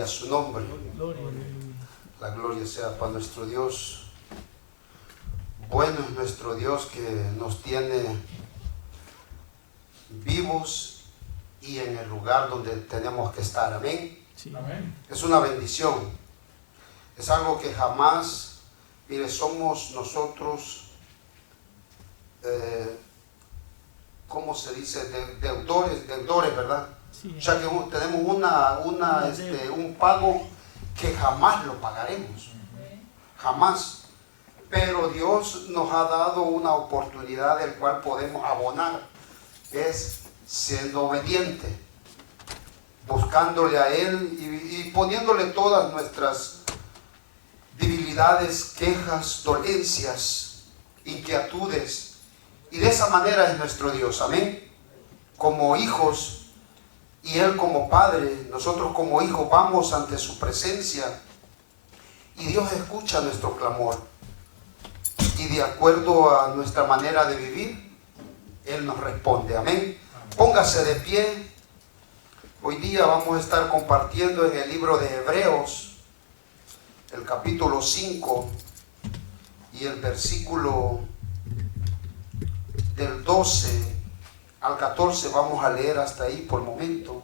a su nombre. La gloria sea para nuestro Dios. Bueno es nuestro Dios que nos tiene vivos y en el lugar donde tenemos que estar. Amén. Sí. Es una bendición. Es algo que jamás, mire, somos nosotros, ¿cómo se dice? Deudores, ¿verdad? Sí. O sea que tenemos un pago que jamás lo pagaremos. Jamás. Pero Dios nos ha dado una oportunidad del cual podemos abonar. Es siendo obediente, buscándole a Él y poniéndole todas nuestras debilidades, quejas, dolencias, inquietudes. Y de esa manera es nuestro Dios. Amén. Como hijos y Él como Padre, nosotros como hijos vamos ante su presencia y Dios escucha nuestro clamor. Y de acuerdo a nuestra manera de vivir, Él nos responde. Amén. Póngase de pie. Hoy día vamos a estar compartiendo en el libro de Hebreos, el capítulo 5 y el versículo del 12 al 14. Vamos a leer hasta ahí por momento.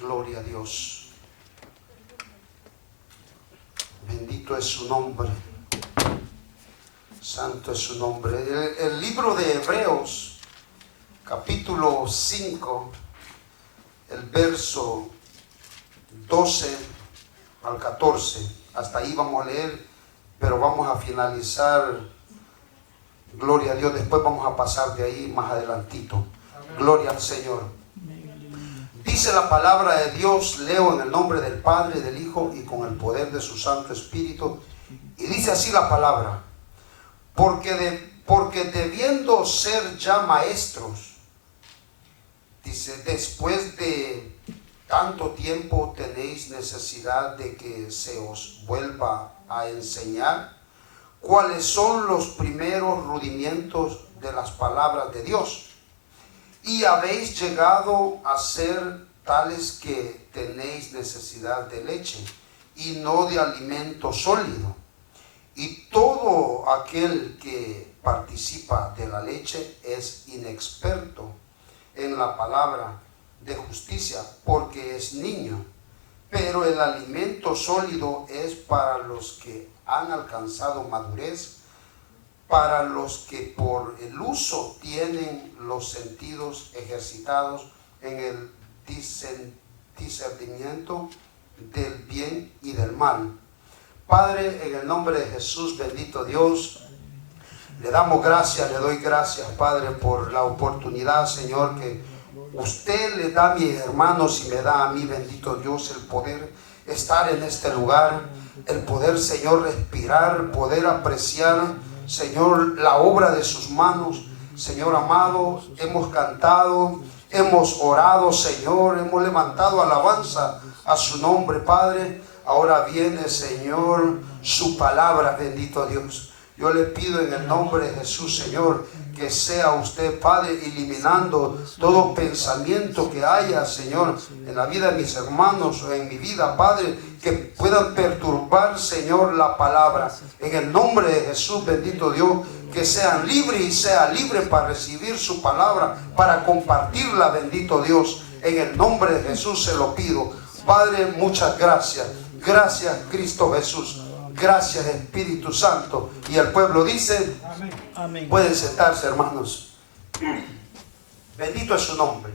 Gloria a Dios. Bendito es su nombre. Santo es su nombre. El libro de Hebreos, capítulo 5, el verso 12 al 14. Hasta ahí vamos a leer, pero vamos a finalizar. Gloria a Dios. Después vamos a pasar de ahí más adelantito. Amén. Gloria al Señor. Dice la palabra de Dios, leo en el nombre del Padre, del Hijo y con el poder de su Santo Espíritu. Y dice así la palabra. Porque debiendo ser ya maestros, dice, después de tanto tiempo tenéis necesidad de que se os vuelva a enseñar cuáles son los primeros rudimentos de las palabras de Dios. Y habéis llegado a ser tales que tenéis necesidad de leche y no de alimento sólido. Y todo aquel que participa de la leche es inexperto en la palabra de justicia, porque es niño. Pero el alimento sólido es para los que han alcanzado madurez, para los que por el uso tienen los sentidos ejercitados en el discernimiento del bien y del mal. Padre, en el nombre de Jesús, bendito Dios, le damos gracias, le doy gracias, Padre, por la oportunidad, Señor, que usted le da a mis hermanos y me da a mí, bendito Dios, el poder estar en este lugar, el poder, Señor, respirar, poder apreciar, Señor, la obra de sus manos. Señor amado, hemos cantado, hemos orado, Señor, hemos levantado alabanza a su nombre, Padre. Ahora viene, Señor, su palabra, bendito Dios. Yo le pido en el nombre de Jesús, Señor, que sea usted, Padre, eliminando todo pensamiento que haya, Señor, en la vida de mis hermanos o en mi vida, Padre, que puedan perturbar, Señor, la palabra. En el nombre de Jesús, bendito Dios, que sean libres y sea libre para recibir su palabra, para compartirla, bendito Dios. En el nombre de Jesús se lo pido. Padre, muchas gracias. Gracias, Cristo Jesús. Gracias, Espíritu Santo. Y el pueblo dice, amén. Pueden sentarse, hermanos. Bendito es su nombre.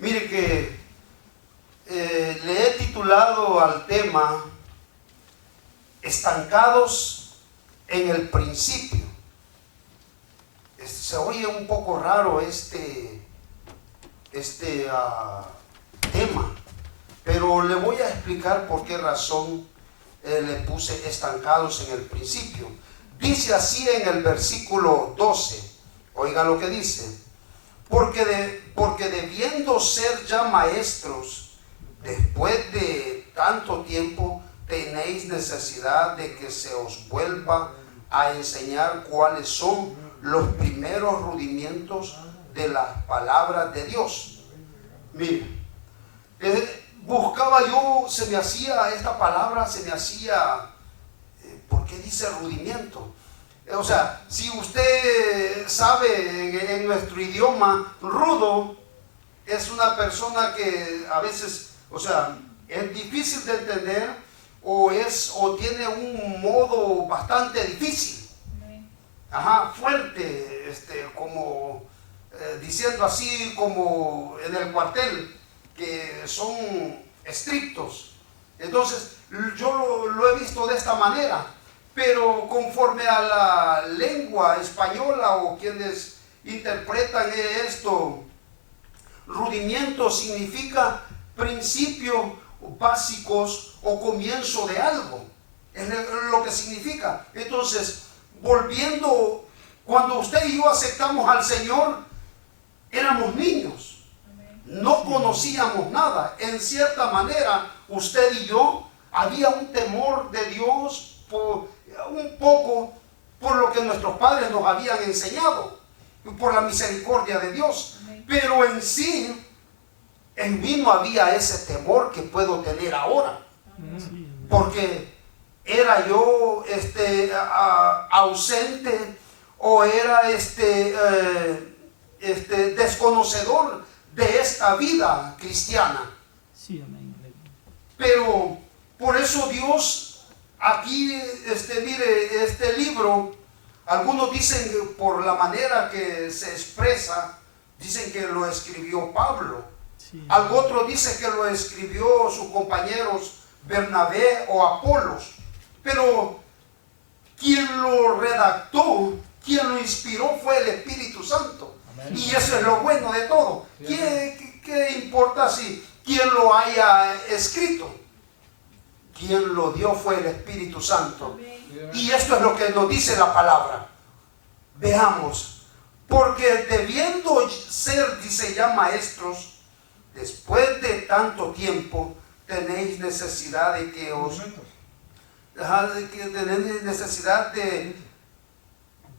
Mire que le he titulado al tema Estancados en el principio. Se oye un poco raro este tema, pero le voy a explicar por qué razón le puse estancados en el principio. Dice así en el versículo 12, oiga lo que dice, porque debiendo ser ya maestros, después de tanto tiempo tenéis necesidad de que se os vuelva a enseñar cuáles son los primeros rudimentos de las palabras de Dios. Mire, busca buscaba yo, se me hacía esta palabra, se me hacía, ¿por qué dice rudimiento? O sea, si usted sabe en nuestro idioma, rudo es una persona que a veces, o sea, es difícil de entender o tiene un modo bastante difícil. Ajá, fuerte, como diciendo así como en el cuartel, que son estrictos. Entonces, yo lo he visto de esta manera, pero conforme a la lengua española o quienes interpretan esto, rudimiento significa principio básicos o comienzo de algo. Es lo que significa. Entonces, volviendo, cuando usted y yo aceptamos al Señor, éramos niños. No conocíamos nada. En cierta manera, usted y yo, había un temor de Dios un poco por lo que nuestros padres nos habían enseñado, por la misericordia de Dios. Pero en sí, en mí no había ese temor que puedo tener ahora. Porque era yo ausente o era desconocedor de esta vida cristiana. Sí, amén. Pero por eso Dios aquí, mire, este libro, algunos dicen que por la manera que se expresa, dicen que lo escribió Pablo. Sí. Algo otro dice que lo escribió sus compañeros Bernabé o Apolos. Pero quien lo redactó, quien lo inspiró fue el Espíritu Santo. Amén. Y eso es lo bueno de todo. ¿Qué importa si quien lo haya escrito? Quien lo dio fue el Espíritu Santo. Amén. Y esto es lo que nos dice la palabra. Veamos. Porque debiendo ser, dice ya maestros, después de tanto tiempo, tenéis necesidad de que os... tenéis necesidad de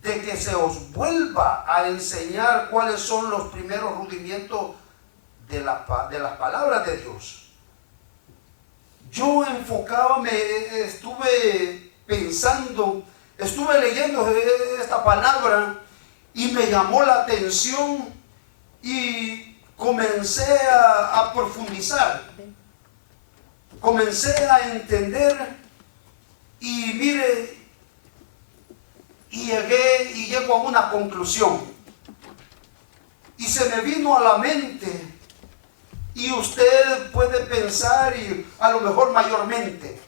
que se os vuelva a enseñar cuáles son los primeros rudimientos de las palabras de Dios. Yo estuve pensando, estuve leyendo esta palabra y me llamó la atención y comencé a profundizar, comencé a entender y mire, y llego a una conclusión y se me vino a la mente. Y usted puede pensar, y a lo mejor mayormente,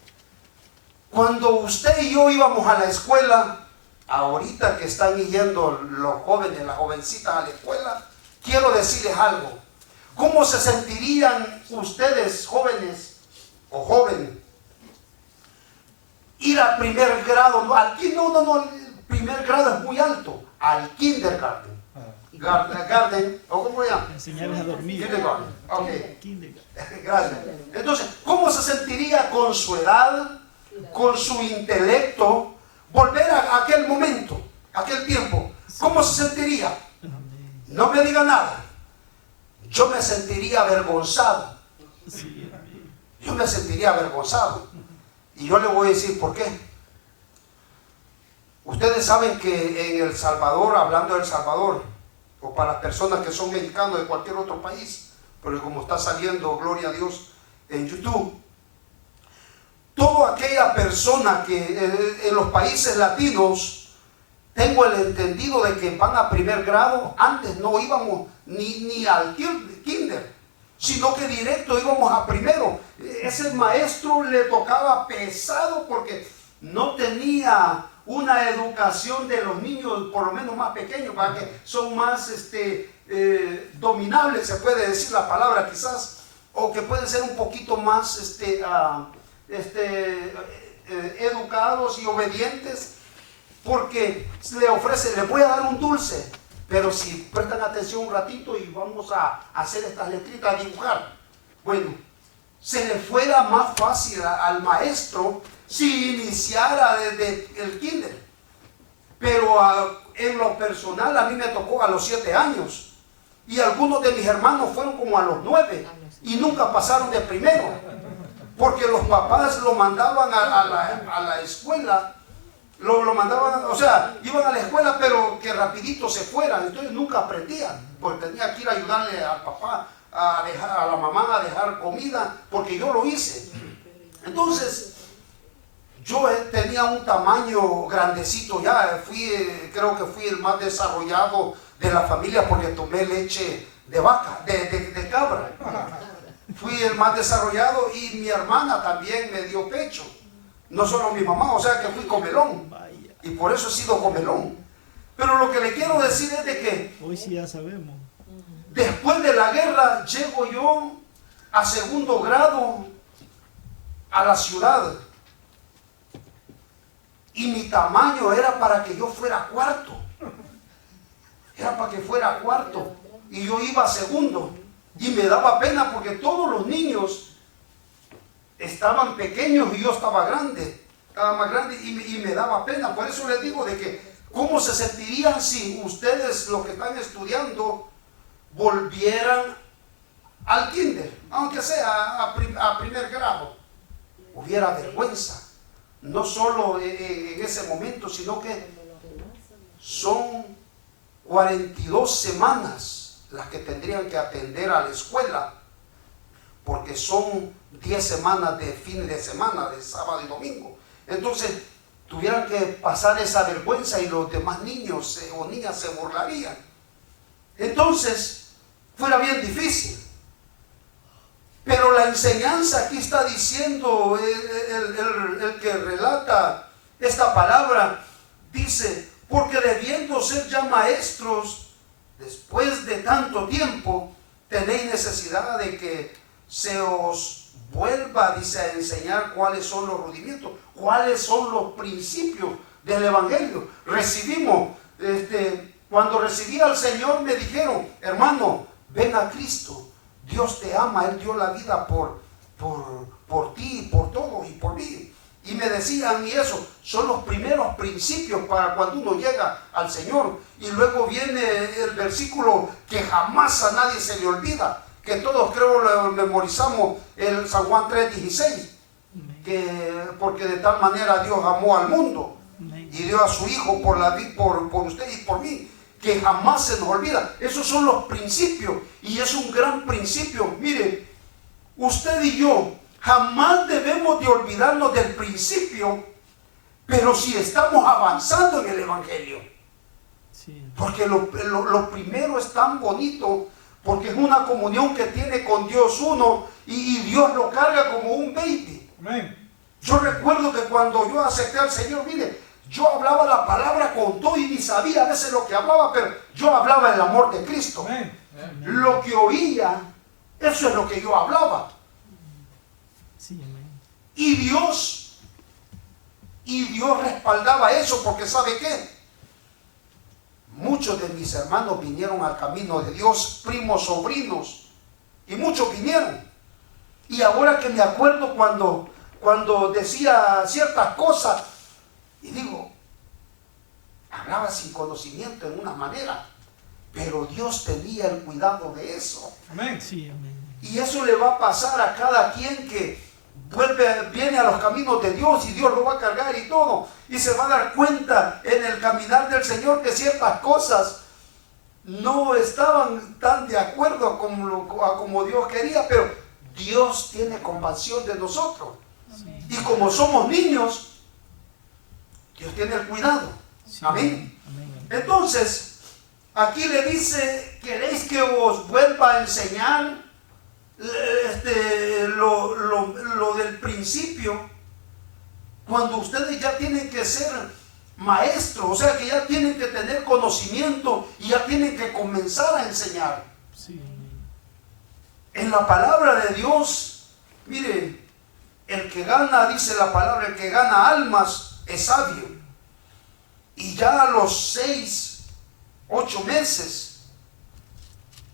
cuando usted y yo íbamos a la escuela, ahorita que están yendo los jóvenes, las jovencitas a la escuela, quiero decirles algo. ¿Cómo se sentirían ustedes, jóvenes o joven, ir al primer grado? No, el primer grado es muy alto, al kindergarten. Garden, ¿o cómo se llama? Enseñarles a dormir. Kindergarten. Ok. Kindergarten. Gracias. Entonces, ¿cómo se sentiría con su edad, con su intelecto, volver a aquel momento, aquel tiempo? ¿Cómo se sentiría? No me diga nada. Yo me sentiría avergonzado. Yo me sentiría avergonzado. Y yo le voy a decir por qué. Ustedes saben que en El Salvador, hablando de El Salvador, o para las personas que son mexicanos de cualquier otro país, pero como está saliendo, gloria a Dios, en YouTube, toda aquella persona que en los países latinos, tengo el entendido de que van a primer grado, antes no íbamos ni al kinder, sino que directo íbamos a primero. Ese maestro le tocaba pesado porque no tenía una educación de los niños, por lo menos más pequeños, para que son más dominables, se puede decir la palabra quizás, o que pueden ser un poquito más educados y obedientes, porque le ofrece, les voy a dar un dulce, pero si prestan atención un ratito y vamos a hacer estas letritas, a dibujar, bueno, se le fuera más fácil al maestro si iniciara desde el kinder. Pero en lo personal a mí me tocó a los 7 años y algunos de mis hermanos fueron como a los 9 y nunca pasaron de primero. porque los papás lo mandaban a la escuela, lo mandaban, o sea, iban a la escuela pero que rapidito se fueran, entonces nunca aprendían, porque tenía que ir a ayudarle al papá, a la mamá a dejar comida, porque yo lo hice. Entonces, yo tenía un tamaño grandecito ya, creo que fui el más desarrollado de la familia porque tomé leche de vaca, de cabra. Fui el más desarrollado y mi hermana también me dio pecho. No solo mi mamá, o sea que fui comelón. Y por eso he sido comelón. Pero lo que le quiero decir es de que Hoy sí ya sabemos. después de la guerra llego yo a segundo grado a la ciudad. Y mi tamaño era para que yo fuera cuarto. Era para que fuera cuarto. Y yo iba a segundo. Y me daba pena porque todos los niños estaban pequeños y yo estaba grande. Estaba más grande y me daba pena. Por eso les digo de que cómo se sentirían si ustedes, los que están estudiando, volvieran al kinder, aunque sea a primer grado. Hubiera vergüenza. No solo en ese momento, sino que son 42 semanas las que tendrían que atender a la escuela, porque son 10 semanas de fin de semana, de sábado y domingo. Entonces, tuvieran que pasar esa vergüenza y los demás niños o niñas se burlarían. Entonces, fuera bien difícil. Pero la enseñanza aquí está diciendo, el que relata esta palabra, dice, porque debiendo ser ya maestros, después de tanto tiempo, tenéis necesidad de que se os vuelva, dice, a enseñar cuáles son los rudimentos, cuáles son los principios del Evangelio. Cuando recibí al Señor me dijeron, hermano, ven a Cristo. Dios te ama, Él dio la vida por ti, por todo y por mí. Y me decían, y eso son los primeros principios para cuando uno llega al Señor. Y luego viene el versículo que jamás a nadie se le olvida, que todos creo lo memorizamos, el San Juan 3:16, porque de tal manera Dios amó al mundo y dio a su Hijo por usted y por mí, que jamás se nos olvida. Esos son los principios y es un gran principio. Mire, usted y yo jamás debemos de olvidarnos del principio, pero si estamos avanzando en el Evangelio. Sí. Porque lo primero es tan bonito, porque es una comunión que tiene con Dios uno y Dios lo carga como un baby. Amén. Yo recuerdo que cuando yo acepté al Señor, mire, yo hablaba la palabra con todo y ni sabía a veces lo que hablaba, pero yo hablaba el amor de Cristo. Amén. Lo que oía, eso es lo que yo hablaba. Sí, amén. Y Dios respaldaba eso, porque ¿sabe qué? Muchos de mis hermanos vinieron al camino de Dios, primos, sobrinos, y muchos vinieron. Y ahora que me acuerdo cuando decía ciertas cosas, y digo, hablaba sin conocimiento en una manera, pero Dios tenía el cuidado de eso. Amén. Sí, amén. Y eso le va a pasar a cada quien que viene a los caminos de Dios, y Dios lo va a cargar y todo. Y se va a dar cuenta en el caminar del Señor que ciertas cosas no estaban tan de acuerdo como Dios quería, pero Dios tiene compasión de nosotros. Sí. Y como somos niños, Dios tiene el cuidado. Sí, Amén. amén. Entonces, aquí le dice, ¿queréis que os vuelva a enseñar lo del principio? Cuando ustedes ya tienen que ser maestros, o sea que ya tienen que tener conocimiento y ya tienen que comenzar a enseñar. Sí, amén. En la palabra de Dios, mire, el que gana, dice la palabra, el que gana almas es sabio. Y ya a los 6, 8 meses,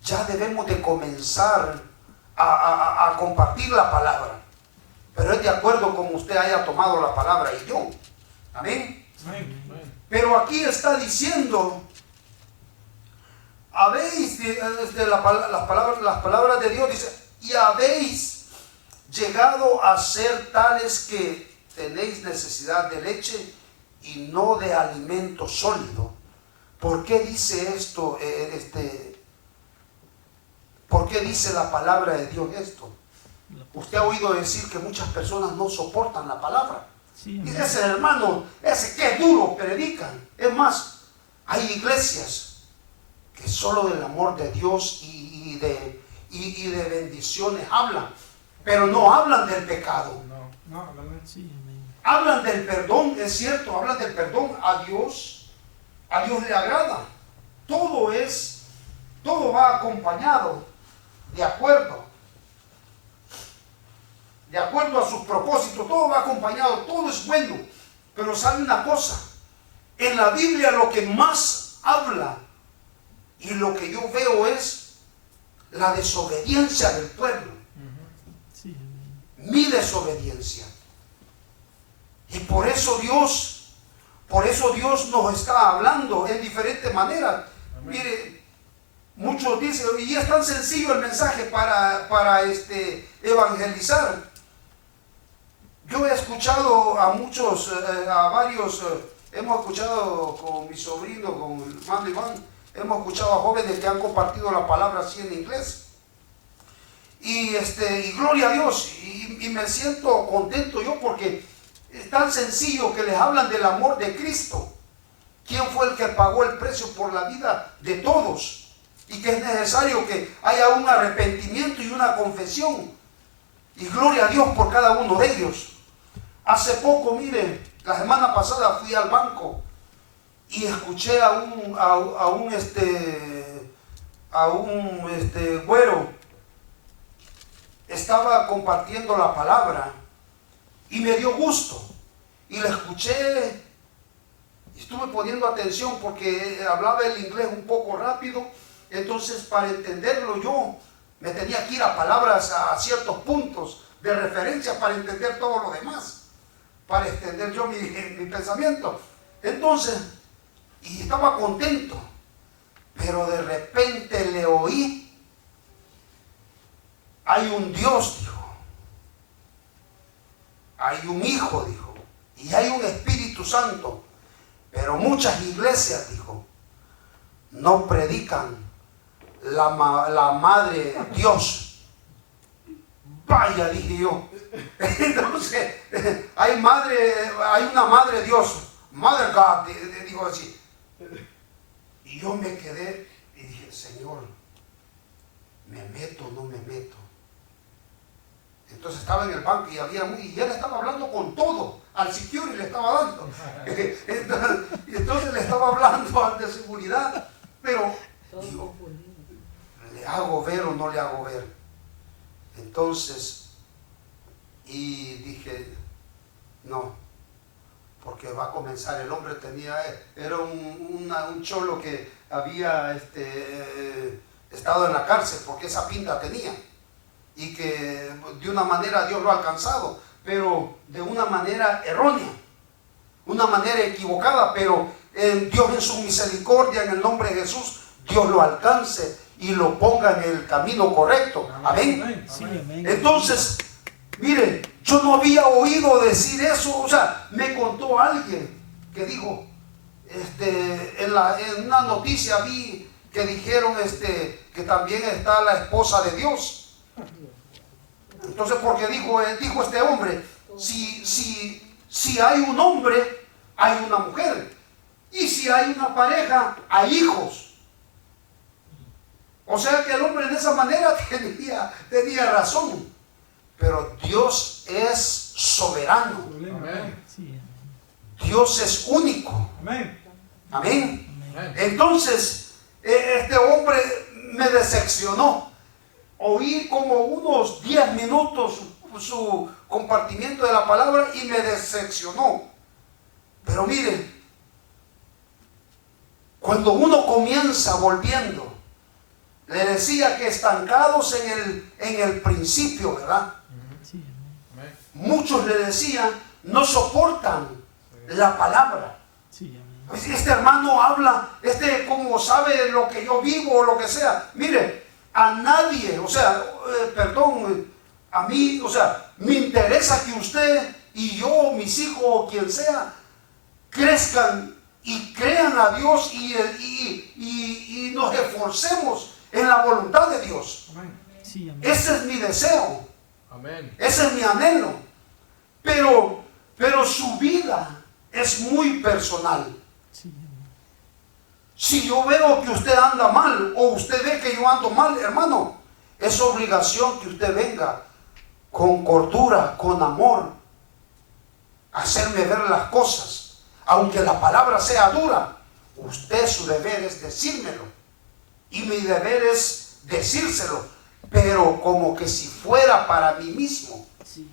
ya debemos de comenzar a compartir la palabra. Pero es de acuerdo como usted haya tomado la palabra y yo. Amén. Pero aquí está diciendo, habéis, las palabras de Dios dice, y habéis llegado a ser tales que tenéis necesidad de leche y no de alimento sólido. ¿Por qué dice esto? ¿Por qué dice la palabra de Dios esto? Usted ha oído decir que muchas personas no soportan la palabra. Sí, Y amén. ese hermano, ese que duro predican. Es más, hay iglesias que solo del amor de Dios y de bendiciones hablan, pero no hablan del pecado. Sí, amén. Hablan del perdón, es cierto, hablan del perdón. A Dios le agrada. Todo va acompañado, de acuerdo a sus propósitos, todo va acompañado, todo es bueno. Pero sabe una cosa, en la Biblia lo que más habla y lo que yo veo es la desobediencia del pueblo, Sí, amén. mi desobediencia. Y por eso Dios nos está hablando en diferentes maneras. Mire, muchos dicen, y es tan sencillo el mensaje para evangelizar. Yo he escuchado a muchos, a varios, hemos escuchado con mi sobrino, con el hermano Iván, hemos escuchado a jóvenes que han compartido la palabra así en inglés. Y gloria a Dios, y me siento contento yo porque es tan sencillo que les hablan del amor de Cristo. ¿Quién fue el que pagó el precio por la vida de todos? Y que es necesario que haya un arrepentimiento y una confesión. Y gloria a Dios por cada uno de ellos. Hace poco, miren, la semana pasada fui al banco y escuché a un güero. Estaba compartiendo la palabra y me dio gusto. Y le escuché y estuve poniendo atención porque hablaba el inglés un poco rápido. Entonces, para entenderlo yo me tenía que ir a palabras, a ciertos puntos de referencia para entender todo lo demás, para extender yo mi pensamiento. Entonces, y estaba contento, pero de repente le oí: hay un Dios, dijo, hay un Hijo, dijo, y hay un Espíritu Santo, pero muchas iglesias, dijo, no predican la Madre Dios. Vaya, dije yo. Entonces, hay una Madre Dios, Mother God, digo así. Y yo me quedé y dije: Señor, ¿me meto o no me meto? Entonces estaba en el banco y él estaba hablando con todo, al security le estaba dando. Entonces le estaba hablando al de seguridad, pero digo, ¿le hago ver o no le hago ver? Entonces, y dije, no, porque va a comenzar. El hombre era un cholo que había estado en la cárcel porque esa pinta tenía, y que de una manera Dios lo ha alcanzado, pero de una manera errónea, una manera equivocada, pero Dios en su misericordia, en el nombre de Jesús, Dios lo alcance y lo ponga en el camino correcto. Amén. Sí, amén. Entonces, mire, yo no había oído decir eso. O sea, me contó alguien que dijo, en una noticia vi que dijeron que también está la esposa de Dios. Entonces, porque dijo este hombre, si hay un hombre, hay una mujer, y si hay una pareja, hay hijos. O sea que el hombre de esa manera tenía razón. Pero Dios es soberano. Amén. Sí, Dios es único. Amén. Amén. amén. Entonces, este hombre me decepcionó. Oí como unos 10 minutos su compartimiento de la palabra y me decepcionó. Pero miren, cuando uno comienza volviendo, le decía que estancados en el principio, ¿verdad? Sí, amén. Muchos le decían, no soportan la palabra. Sí, amén. Este hermano habla, como sabe lo que yo vivo o lo que sea. Mire, a nadie, o sea, a mí, o sea, me interesa que usted y yo, mis hijos o quien sea, crezcan y crean a Dios y nos esforcemos en la voluntad de Dios. Sí, amén. Ese es mi deseo. Amén. Ese es mi anhelo. Pero su vida es muy personal. Sí, amén. Si yo veo que usted anda mal o usted ve que yo ando mal, hermano, es obligación que usted venga con cordura, con amor, a hacerme ver las cosas. Aunque la palabra sea dura, usted su deber es decírmelo. Y mi deber es decírselo, pero como que si fuera para mí mismo. Sí,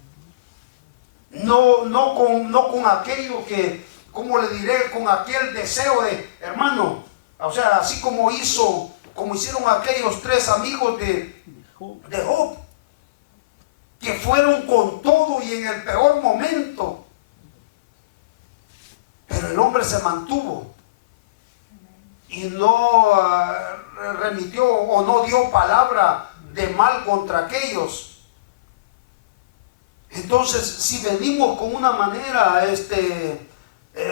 No con aquello que, ¿cómo le diré? Con aquel deseo de, hermano, o sea, así como hicieron aquellos 3 amigos de Job, que fueron con todo y en el peor momento. Pero el hombre se mantuvo y no remitió o no dio palabra de mal contra aquellos. Entonces, si venimos con una manera,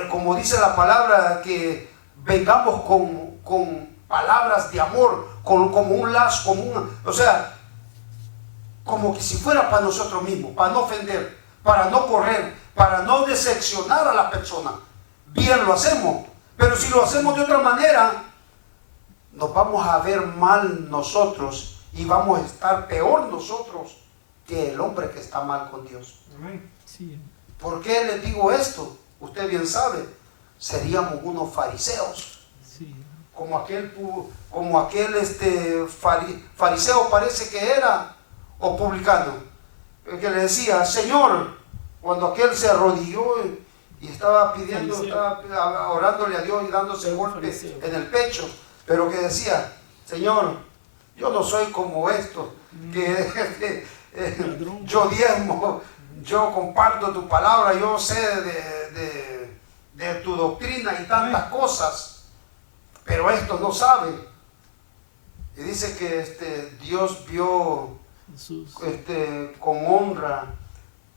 como dice la palabra, que vengamos con palabras de amor, como un lazo, o sea, como que si fuera para nosotros mismos, para no ofender, para no correr, para no decepcionar a la persona. Bien lo hacemos, pero si lo hacemos de otra manera, nos vamos a ver mal nosotros y vamos a estar peor nosotros que el hombre que está mal con Dios. sí, amén. ¿Por qué les digo esto? Usted bien sabe, seríamos unos fariseos, Sí, como aquel fariseo parece que era, o publicano, que le decía, Señor, cuando aquel se arrodilló y estaba pidiendo, Fariseo. estaba orándole a Dios y dándose Un golpes fariseo. en el pecho, pero que decía, Señor, yo no soy como estos, que Ladrón. yo diezmo, yo comparto tu palabra, yo sé de tu doctrina y tantas cosas, pero estos no saben. Y dice que Dios vio Jesús. con honra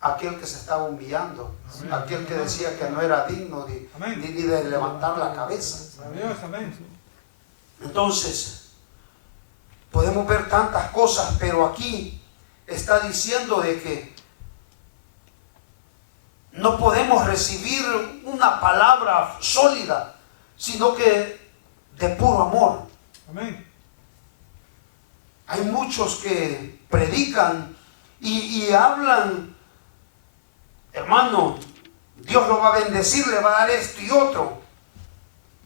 a aquel que se estaba humillando, Amén. aquel que decía que no era digno ni de levantar la cabeza. Adiós, amén. Entonces, podemos ver tantas cosas, pero aquí está diciendo de que no podemos recibir una palabra sólida, sino que de puro amor. Amén. Hay muchos que predican y hablan, hermano, Dios lo va a bendecir, le va a dar esto y otro,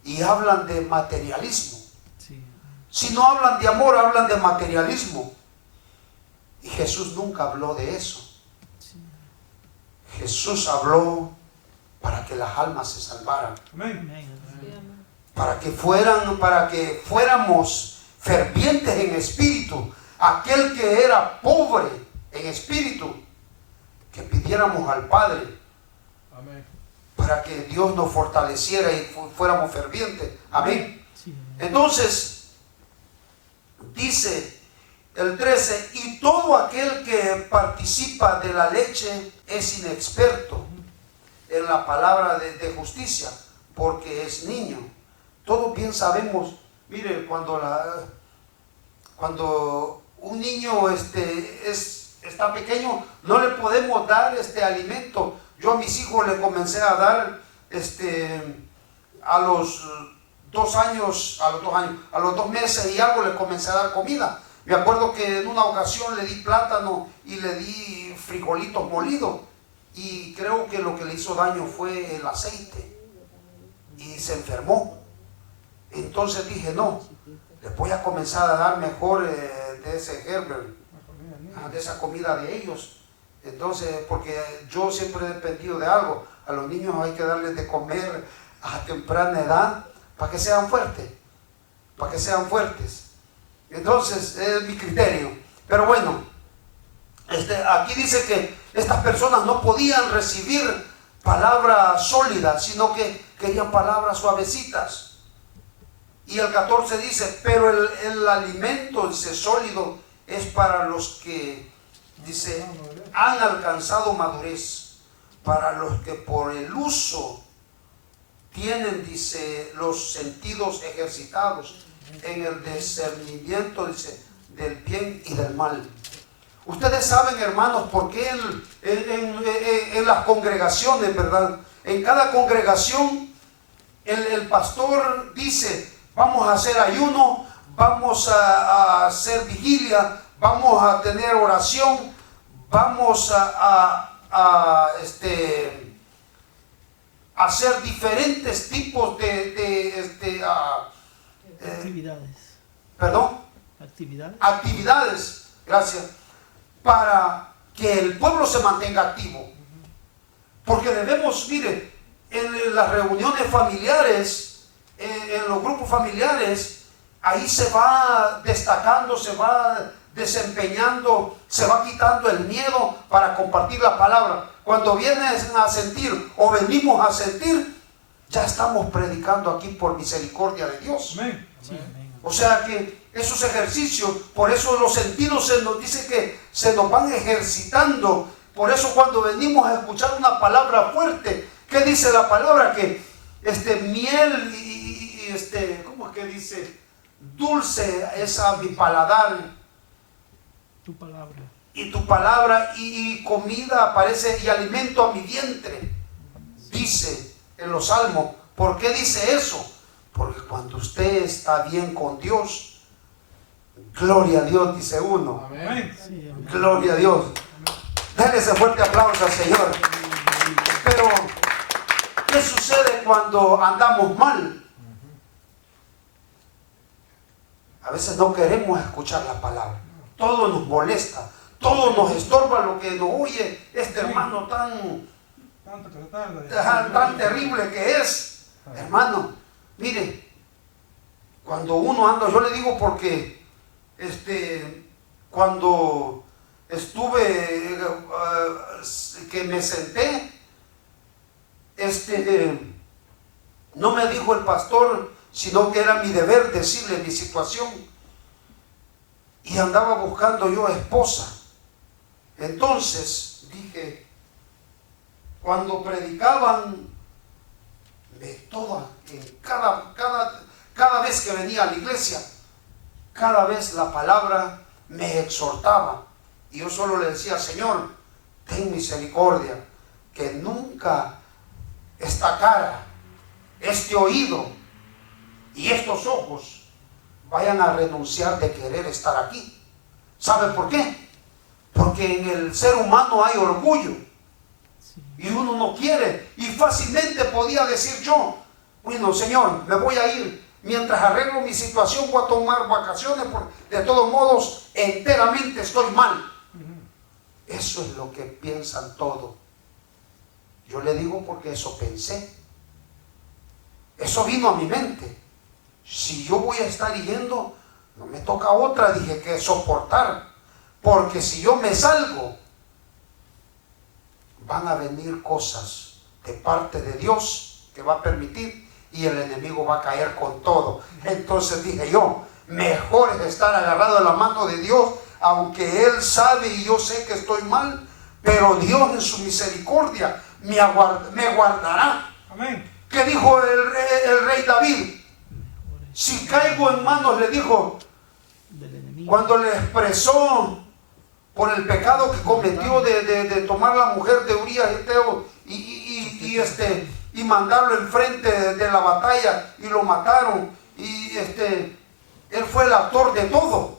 y hablan de materialismo. Sí, Si no hablan de amor, hablan de materialismo. Y Jesús nunca habló de eso. sí, Jesús habló para que las almas se salvaran, Amén. amén. para que fuéramos fervientes en espíritu. Aquel que era pobre en espíritu, que pidiéramos al Padre Amén. para que Dios nos fortaleciera y fuéramos fervientes. Amén. Sí, amén. Entonces, dice el 13, y todo aquel que participa de la leche es inexperto en la palabra de justicia, porque es niño. Todos bien sabemos, mire, cuando un niño está pequeño, no le podemos dar alimento. Yo a mis hijos le comencé a dar a los 2 años, a los 2 meses y algo le comencé a dar comida. Me acuerdo que en una ocasión le di plátano y le di frijolitos molidos, y creo que lo que le hizo daño fue el aceite y se enfermó. Entonces dije, no, le voy a comenzar a dar mejor de ese Herbert, de esa comida de ellos. Entonces, porque yo siempre he dependido de algo. A los niños hay que darles de comer a temprana edad para que sean fuertes, Entonces, es mi criterio. Pero bueno, aquí dice que estas personas no podían recibir palabras sólidas, sino que querían palabras suavecitas. Y el 14 dice, pero el alimento, ese sólido, es para los que dice, han alcanzado madurez para los que por el uso tienen, dice, los sentidos ejercitados en el discernimiento, dice, del bien y del mal. Ustedes saben, hermanos, por qué en las congregaciones, ¿verdad? En cada congregación el pastor dice, vamos a hacer ayuno, vamos a hacer vigilia, vamos a tener oración, vamos a hacer diferentes tipos de Actividades. perdón, actividades, gracias, para que el pueblo se mantenga activo. Porque debemos, mire, en las reuniones familiares, en los grupos familiares, ahí se va destacando, se va desempeñando, se va quitando el miedo para compartir la palabra. Cuando vienen a sentir o venimos a sentir, ya estamos predicando aquí por misericordia de Dios. Amén. Sí, amén. O sea que esos ejercicios, por eso los sentidos se nos dice que se nos van ejercitando. Por eso cuando venimos a escuchar una palabra fuerte, ¿qué dice la palabra? Que miel y ¿cómo es que dice? Dulce es a mi paladar. Tu palabra. Y tu palabra y comida parece y alimento a mi vientre. Dice en los salmos. ¿Por qué dice eso? Porque cuando usted está bien con Dios, gloria a Dios, dice uno. Amén. Sí, amén. Gloria a Dios. Denle ese fuerte aplauso al Señor. Pero, ¿qué sucede cuando andamos mal? A veces no queremos escuchar la palabra. Todo nos molesta. Todo nos estorba lo que nos oye este hermano tan terrible que es. Hermano, mire, cuando uno anda, yo le digo porque cuando estuve que me senté, no me dijo el pastor, sino que era mi deber decirle mi situación, y andaba buscando yo esposa. Entonces dije, cuando predicaban, cada vez que venía a la iglesia, cada vez la palabra me exhortaba. Y yo solo le decía, Señor, ten misericordia, que nunca esta cara, este oído y estos ojos vayan a renunciar de querer estar aquí. ¿Sabe por qué? Porque en el ser humano hay orgullo. Y uno no quiere. Y fácilmente podía decir yo, bueno, Señor, me voy a ir. Mientras arreglo mi situación voy a tomar vacaciones. Porque de todos modos, enteramente estoy mal. Eso es lo que piensan todos. Yo le digo porque eso pensé. Eso vino a mi mente. Si yo voy a estar yendo, no me toca otra, dije, que soportar. Porque si yo me salgo, van a venir cosas de parte de Dios que va a permitir y el enemigo va a caer con todo. Entonces dije yo, mejor es estar agarrado de la mano de Dios, aunque Él sabe y yo sé que estoy mal, pero Dios en su misericordia me guardará. Amén. ¿Qué dijo el rey David? Si caigo en manos, le dijo, Del enemigo. cuando le expresó por el pecado que cometió de tomar la mujer de Urías Eteo y mandarlo enfrente de la batalla y lo mataron, y él fue el autor de todo,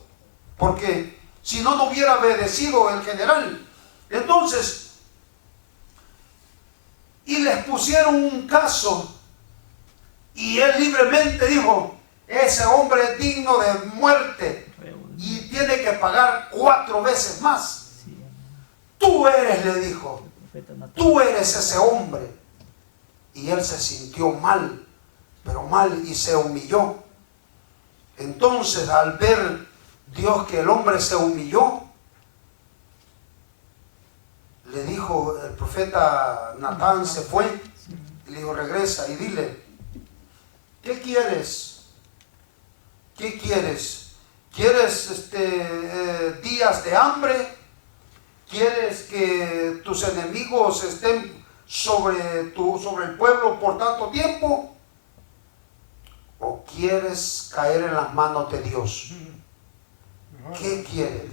porque si no, no hubiera obedecido el general. Entonces, y les pusieron un caso y él libremente dijo, ese hombre es digno de muerte y tiene que pagar 4 veces más. Sí, amén. Tú eres, le dijo, El profeta Natán. tú eres ese hombre. Y él se sintió mal, pero mal, y se humilló. Entonces, al ver Dios que el hombre se humilló, le dijo, el profeta Natán se fue y le dijo, regresa y dile, ¿qué quieres? ¿Qué quieres? ¿Quieres días de hambre? ¿Quieres que tus enemigos estén sobre el pueblo por tanto tiempo? ¿O quieres caer en las manos de Dios? ¿Qué quieres?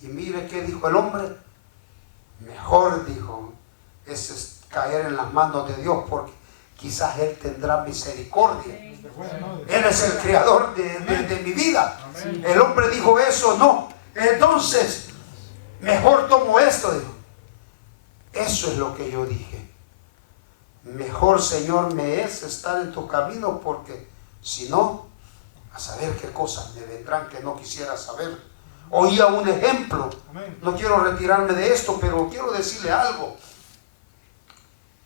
Y mire qué dijo el hombre. Mejor, dijo, es caer en las manos de Dios, porque quizás Él tendrá misericordia. Él es el creador de mi vida. El hombre dijo eso, no. Entonces, mejor tomo esto, dijo. Eso es lo que yo dije. Mejor, Señor, me es estar en tu camino, porque si no, a saber qué cosas me vendrán que no quisiera saber. Oía un ejemplo. No quiero retirarme de esto, pero quiero decirle algo.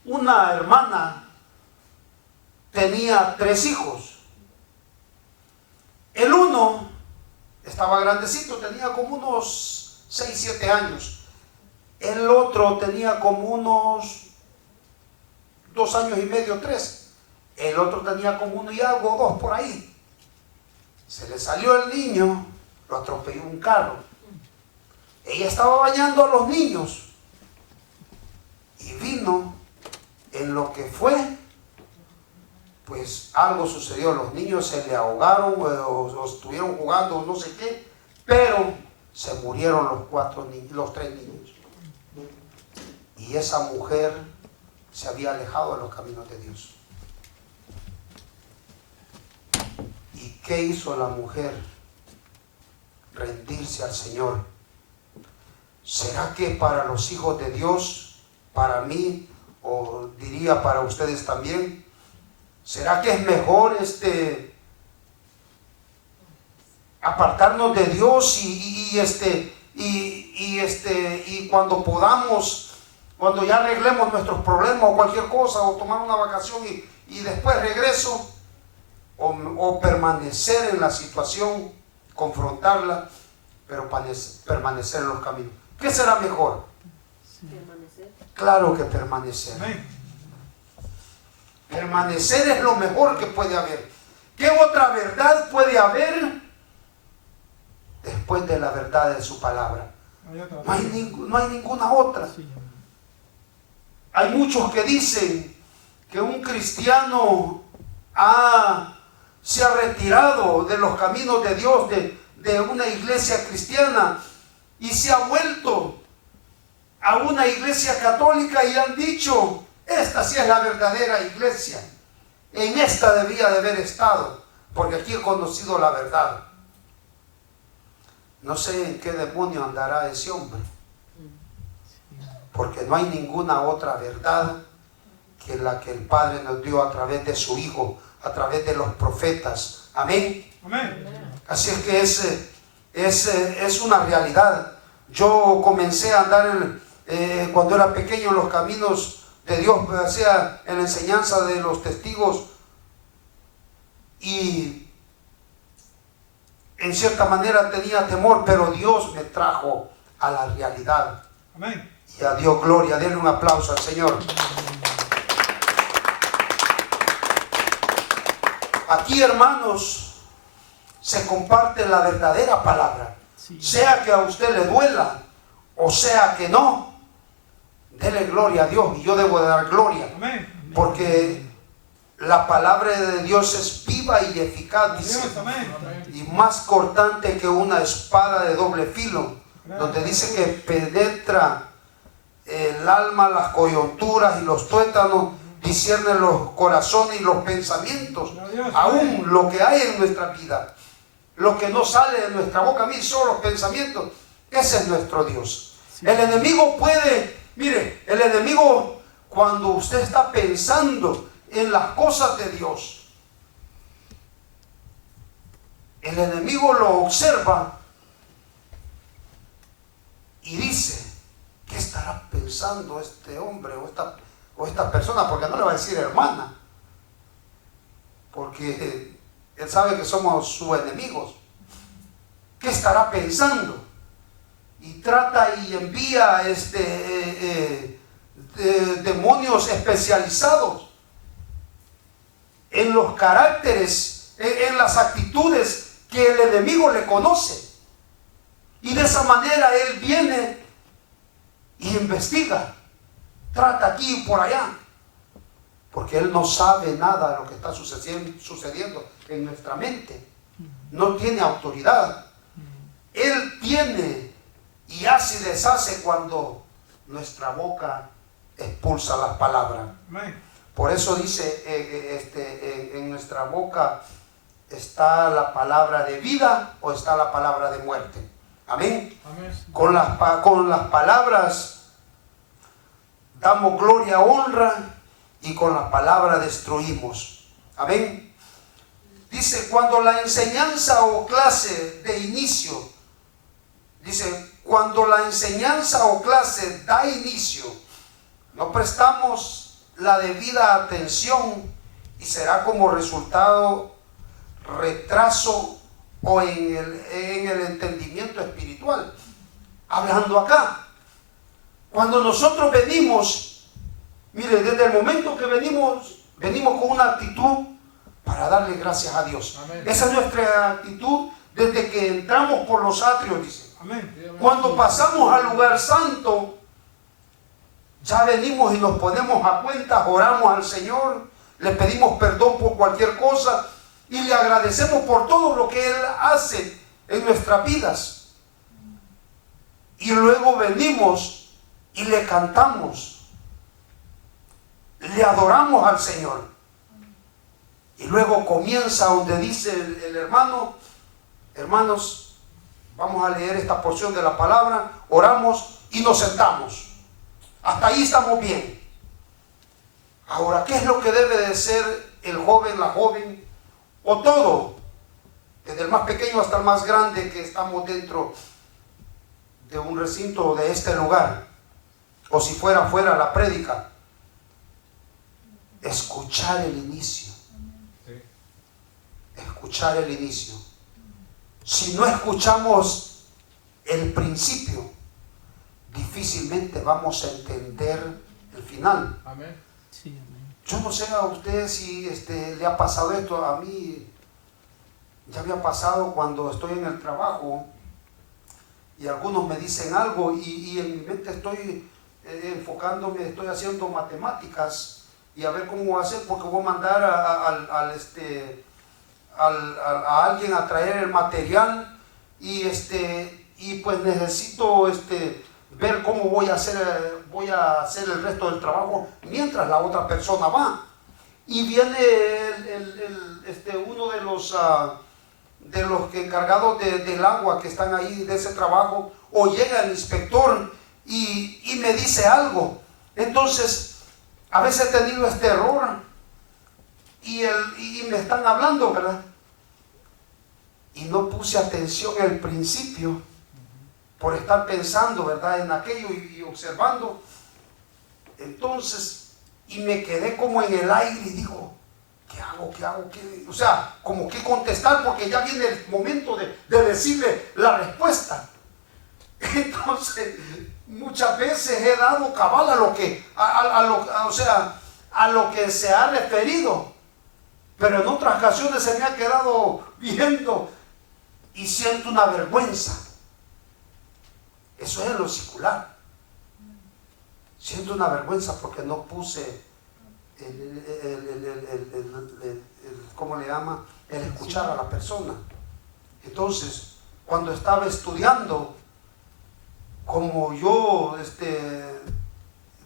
Una hermana tenía 3 hijos. El uno estaba grandecito, tenía como unos 6, 7 años. El otro tenía como unos 2 años y medio, 3. El otro tenía como 1 y algo, 2 por ahí. Se le salió el niño, lo atropelló un carro. Ella estaba bañando a los niños y vino en lo que fue, pues algo sucedió. Los niños se le ahogaron o estuvieron jugando, no sé qué, pero se murieron los 3 niños. Y esa mujer se había alejado de los caminos de Dios. ¿Y qué hizo la mujer? Rendirse al Señor. ¿Será que para los hijos de Dios, para mí, o diría para ustedes también, será que es mejor apartarnos de Dios y cuando podamos, cuando ya arreglemos nuestros problemas o cualquier cosa, o tomar una vacación y después regreso, o permanecer en la situación, confrontarla, pero permanecer en los caminos? ¿Qué será mejor? Permanecer. Claro que permanecer. Permanecer es lo mejor que puede haber. ¿Qué otra verdad puede haber después de la verdad de su palabra? No hay ninguna otra. Hay muchos que dicen que un cristiano se ha retirado de los caminos de Dios, de una iglesia cristiana, y se ha vuelto a una iglesia católica, y han dicho: esta sí es la verdadera iglesia, en esta debía de haber estado, porque aquí he conocido la verdad. No sé en qué demonio andará ese hombre, porque no hay ninguna otra verdad que la que el Padre nos dio a través de su Hijo, a través de los profetas. Amén. Así es que es una realidad. Yo comencé a andar cuando era pequeño en los caminos de Dios, o sea, en la enseñanza de los testigos, y en cierta manera tenía temor, pero Dios me trajo a la realidad. Amén. Y a Dios gloria. Denle un aplauso al Señor. Aquí, hermanos, se comparte la verdadera palabra. Sí. Sea que a usted le duela o sea que no, dele gloria a Dios, y yo debo de dar gloria. Amén. Porque la palabra de Dios es viva y eficaz, dice, Dios, amén. y más cortante que una espada de doble filo, donde dice que penetra el alma, las coyunturas y los tuétanos, discierne los corazones y los pensamientos, aún lo que hay en nuestra vida, lo que no sale de nuestra boca. A mí son los pensamientos. Ese es nuestro Dios. El enemigo puede, mire, el enemigo, cuando usted está pensando en las cosas de Dios, el enemigo lo observa y dice: ¿qué estará pensando este hombre o esta persona? Porque no le va a decir hermana, porque él sabe que somos sus enemigos. ¿Qué estará pensando? Y trata y envía demonios especializados en los caracteres, en las actitudes que el enemigo le conoce. Y de esa manera él viene y investiga, trata aquí y por allá, porque él no sabe nada de lo que está sucediendo en nuestra mente. No tiene autoridad. Él tiene y hace y deshace cuando nuestra boca expulsa las palabras. Amén. Por eso dice, en nuestra boca está la palabra de vida o está la palabra de muerte. Amén. Amén. Con las palabras damos gloria, honra, y con las palabras destruimos. Amén. Dice, cuando la enseñanza o clase de inicio, dice, cuando la enseñanza o clase da inicio, no prestamos la debida atención y será como resultado retraso o en el entendimiento espiritual. Hablando acá, cuando nosotros venimos, mire, desde el momento que venimos con una actitud para darle gracias a Dios. Amén. Esa es nuestra actitud desde que entramos por los atrios, dice. Amén. Cuando pasamos al lugar santo, ya venimos y nos ponemos a cuenta, oramos al Señor, le pedimos perdón por cualquier cosa y le agradecemos por todo lo que Él hace en nuestras vidas. Y luego venimos y le cantamos, le adoramos al Señor. Y luego comienza donde dice el hermano, hermanos, vamos a leer esta porción de la palabra, oramos y nos sentamos. Hasta ahí estamos bien. Ahora, ¿qué es lo que debe de ser el joven, la joven, o todo, desde el más pequeño hasta el más grande que estamos dentro de un recinto de este lugar, o si fuera la prédica? Escuchar el inicio. Sí. Escuchar el inicio. Si no escuchamos el principio, difícilmente vamos a entender el final. Amén. Sí, amén. Yo no sé a usted si le ha pasado esto. A mí ya me ha pasado cuando estoy en el trabajo y algunos me dicen algo y en mi mente estoy enfocándome, estoy haciendo matemáticas y a ver cómo voy a hacer, porque voy a mandar a alguien a traer el material y pues necesito ver cómo voy a hacer el resto del trabajo mientras la otra persona va. Y viene uno de los que encargados del agua que están ahí de ese trabajo, o llega el inspector y me dice algo. Entonces, a veces he tenido este error y me están hablando, ¿verdad? Y no puse atención al principio por estar pensando, ¿verdad?, en aquello y observando. Entonces, y me quedé como en el aire y digo, ¿qué hago? O sea, como que contestar, porque ya viene el momento de decirle la respuesta. Entonces, muchas veces he dado cabal a lo que se ha referido, pero en otras ocasiones se me ha quedado viendo y siento una vergüenza. Eso es en lo secular. Siento una vergüenza porque no puse ¿cómo le llama? El escuchar a la persona. Entonces, cuando estaba estudiando, como yo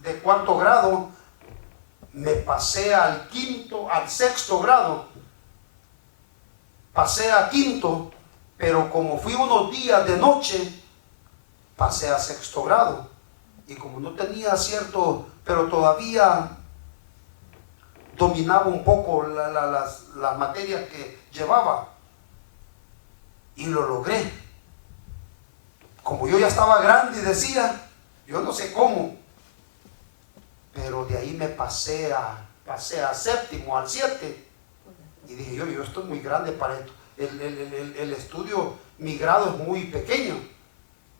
de cuarto grado, me pasé al sexto grado. Pasé a quinto, pero como fui unos días de noche, pasé a sexto grado. Y como no tenía pero todavía dominaba un poco las materias que llevaba. Y lo logré. Como yo ya estaba grande y decía, yo no sé cómo, pero de ahí me pasé a séptimo, al 7. Y dije yo estoy muy grande para esto. El estudio, mi grado es muy pequeño.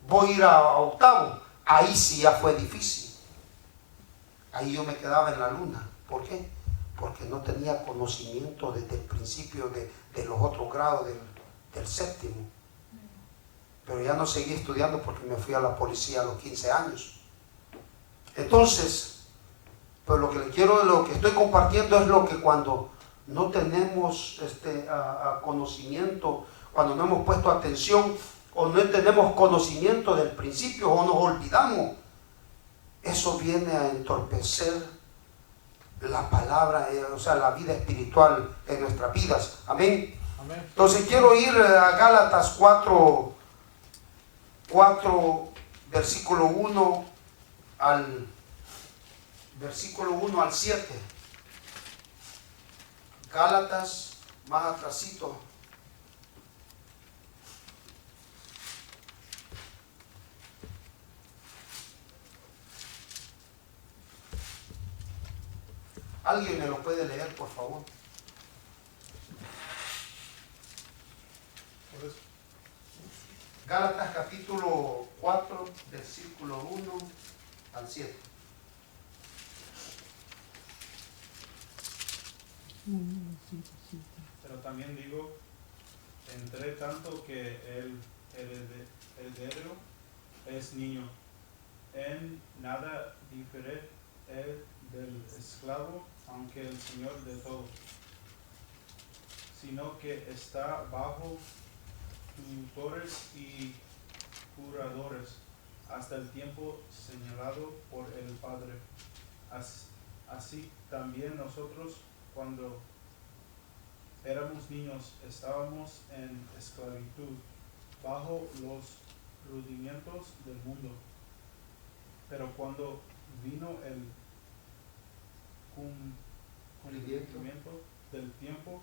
Voy a ir a octavo. Ahí sí ya fue difícil. Ahí yo me quedaba en la luna. ¿Por qué? Porque no tenía conocimiento desde el principio de los otros grados del séptimo. Pero ya no seguí estudiando porque me fui a la policía a los 15 años. Entonces, pues lo que estoy compartiendo es lo que cuando no tenemos conocimiento, cuando no hemos puesto atención o no tenemos conocimiento del principio o nos olvidamos, eso viene a entorpecer la palabra, o sea, la vida espiritual en nuestras vidas. Amén. Amén. Entonces quiero ir a Gálatas 4, versículo 1 al 7. Gálatas, más atrasito. ¿Alguien me lo puede leer, por favor? Gálatas capítulo 4, versículo 1 al 7. Pero también digo, entre tanto que el heredero es niño, en nada difiere él del esclavo, aunque el señor de todo, sino que está bajo tutores y curadores hasta el tiempo señalado por el Padre. Así también nosotros, cuando éramos niños, estábamos en esclavitud bajo los rudimientos del mundo. Pero cuando vino el cumplimiento del tiempo,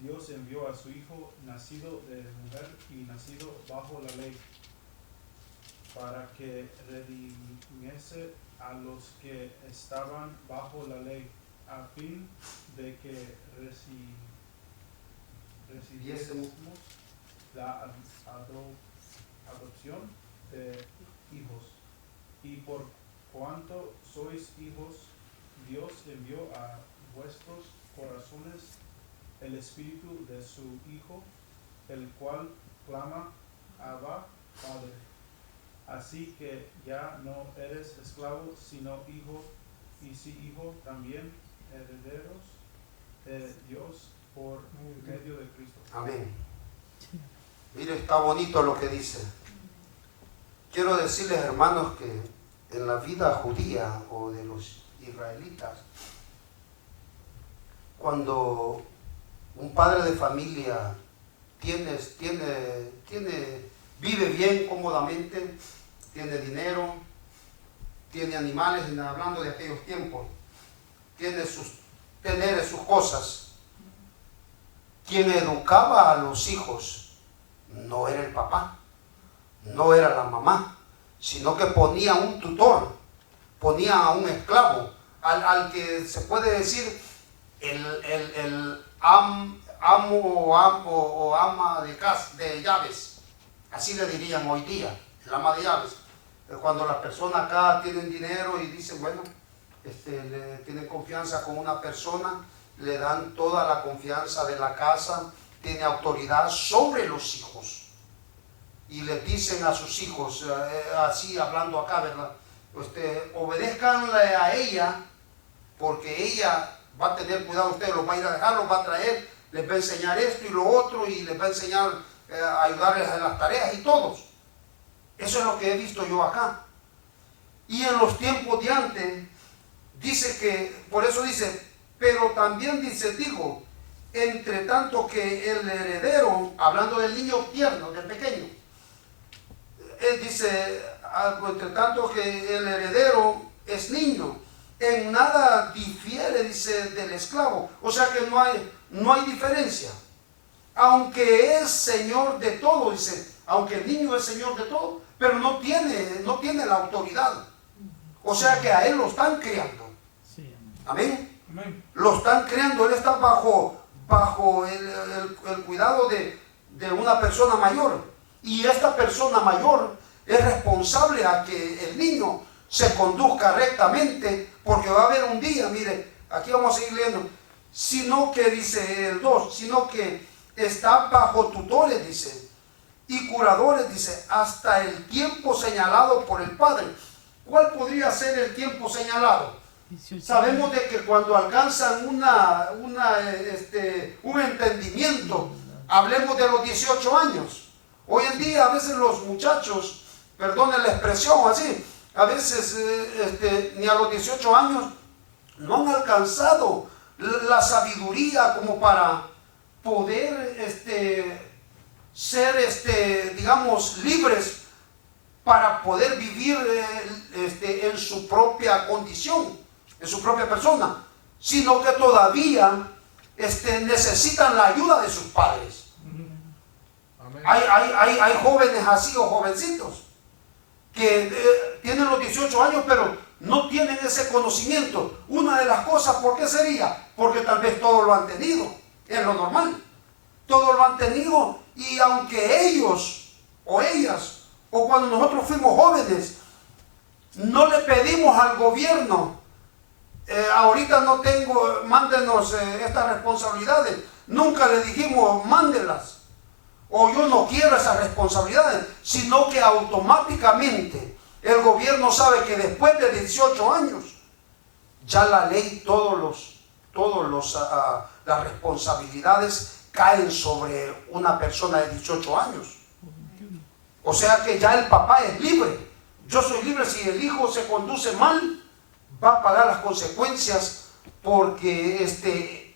Dios envió a su Hijo, nacido de mujer y nacido bajo la ley, para que redimiese a los que estaban bajo la ley, a fin de que recibiésemos la adopción de hijos. Y por cuanto sois hijos, Dios envió a vuestros corazones el espíritu de su Hijo, el cual clama, Abba, Padre. Así que ya no eres esclavo, sino hijo, y si hijo, también herederos de Dios por medio de Cristo. Amén. Mire, está bonito lo que dice. Quiero decirles, hermanos, que en la vida judía o de los israelitas, cuando un padre de familia vive bien, cómodamente, tiene dinero, tiene animales, hablando de aquellos tiempos, tiene sus cosas. Quien educaba a los hijos no era el papá, no era la mamá, sino que ponía un tutor, ponía a un esclavo, al que se puede decir el amo o ama de casa, de llaves, así le dirían hoy día, el ama de llaves. Cuando las personas acá tienen dinero y dicen, bueno, tienen confianza con una persona, le dan toda la confianza de la casa, tiene autoridad sobre los hijos. Y les dicen a sus hijos, así hablando acá, ¿verdad? Obedézcanle a ella, porque ella va a tener cuidado de ustedes, los va a ir a dejar, los va a traer, les va a enseñar esto y lo otro, y les va a enseñar a ayudarles en las tareas y todos. Eso es lo que he visto yo acá. Y en los tiempos de antes, dice que, por eso dice, pero también digo, entre tanto que el heredero, hablando del niño tierno, del pequeño, él dice, entre tanto que el heredero es niño, en nada difiere, dice, del esclavo. O sea que no hay diferencia. Aunque es señor de todo, dice, aunque el niño es señor de todo, pero no tiene la autoridad. O sea que a él lo están criando. Amén. Amén. Lo están criando, él está bajo el cuidado de una persona mayor. Y esta persona mayor es responsable a que el niño se conduzca rectamente, porque va a haber un día, mire, aquí vamos a seguir leyendo, sino que dice el 2, sino que está bajo tutores, dice, y curadores, dice, hasta el tiempo señalado por el Padre. ¿Cuál podría ser el tiempo señalado? 18 Sabemos de que cuando alcanzan un entendimiento, hablemos de los 18 años. Hoy en día a veces los muchachos, perdonen la expresión así, a veces ni a los 18 años no han alcanzado la sabiduría como para poder ser, digamos, libres para poder vivir en su propia condición, en su propia persona, sino que todavía necesitan la ayuda de sus padres. Amén. Hay jóvenes así o jovencitos que tienen los 18 años pero no tienen ese conocimiento. Una de las cosas, ¿por qué sería? Porque tal vez todos lo han tenido, es lo normal. Todos lo han tenido, y aunque ellos o ellas, o cuando nosotros fuimos jóvenes, no le pedimos al gobierno, ahorita no tengo, mándenos estas responsabilidades. Nunca le dijimos, mándelas, o yo no quiero esas responsabilidades, sino que automáticamente el gobierno sabe que después de 18 años, ya la ley, las responsabilidades caen sobre una persona de 18 años. O sea que ya el papá es libre. Yo soy libre. Si el hijo se conduce mal, va a pagar las consecuencias porque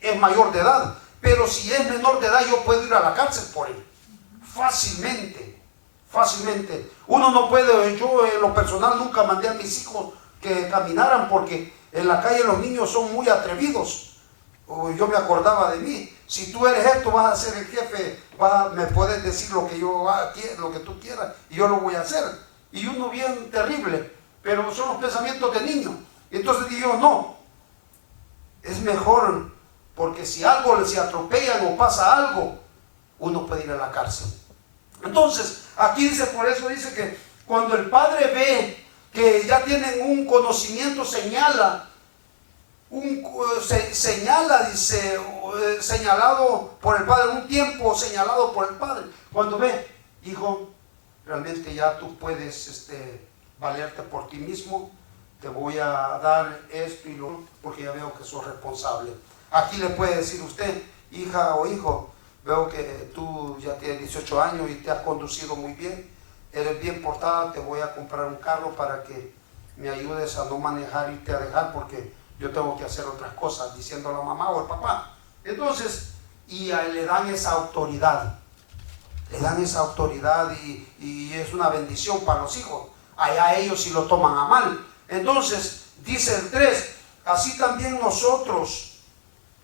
es mayor de edad. Pero si es menor de edad, yo puedo ir a la cárcel por él. Fácilmente. Uno no puede, yo en lo personal nunca mandé a mis hijos que caminaran porque en la calle los niños son muy atrevidos. Yo me acordaba de mí. Si tú eres esto, vas a ser el jefe, me puedes decir lo que tú quieras y yo lo voy a hacer. Y uno bien terrible, pero son los pensamientos de niño. Entonces digo, no, es mejor, porque si algo se atropellan o pasa algo, uno puede ir a la cárcel. Entonces, aquí dice, por eso dice que cuando el padre ve que ya tienen un conocimiento, señala, dice, señalado por el padre, un tiempo señalado por el padre. Cuando ve, hijo, realmente ya tú puedes valerte por ti mismo, te voy a dar esto y lo otro, porque ya veo que sos responsable. Aquí le puede decir usted, hija o hijo, veo que tú ya tienes 18 años y te has conducido muy bien, eres bien portada, te voy a comprar un carro para que me ayudes a no manejar y irte a dejar, porque yo tengo que hacer otras cosas, diciendo a la mamá o al papá. Entonces, y le dan esa autoridad. Y es una bendición para los hijos. Allá ellos si lo toman a mal. Entonces, dice el 3, así también nosotros,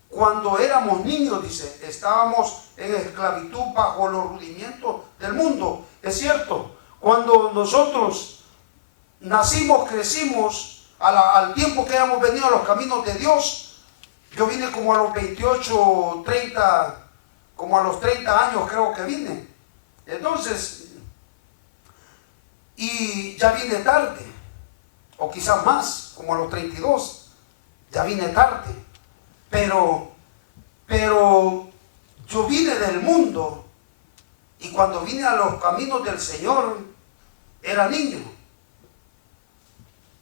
cuando éramos niños, dice, estábamos en esclavitud bajo los rudimientos del mundo. Es cierto, cuando nosotros nacimos, crecimos, al tiempo que hemos venido a los caminos de Dios, yo vine como a los 28, 30, como a los 30 años creo que vine. Entonces, y ya vine tarde, o quizás más, como a los 32, ya vine tarde, pero yo vine del mundo, y cuando vine a los caminos del Señor, era niño.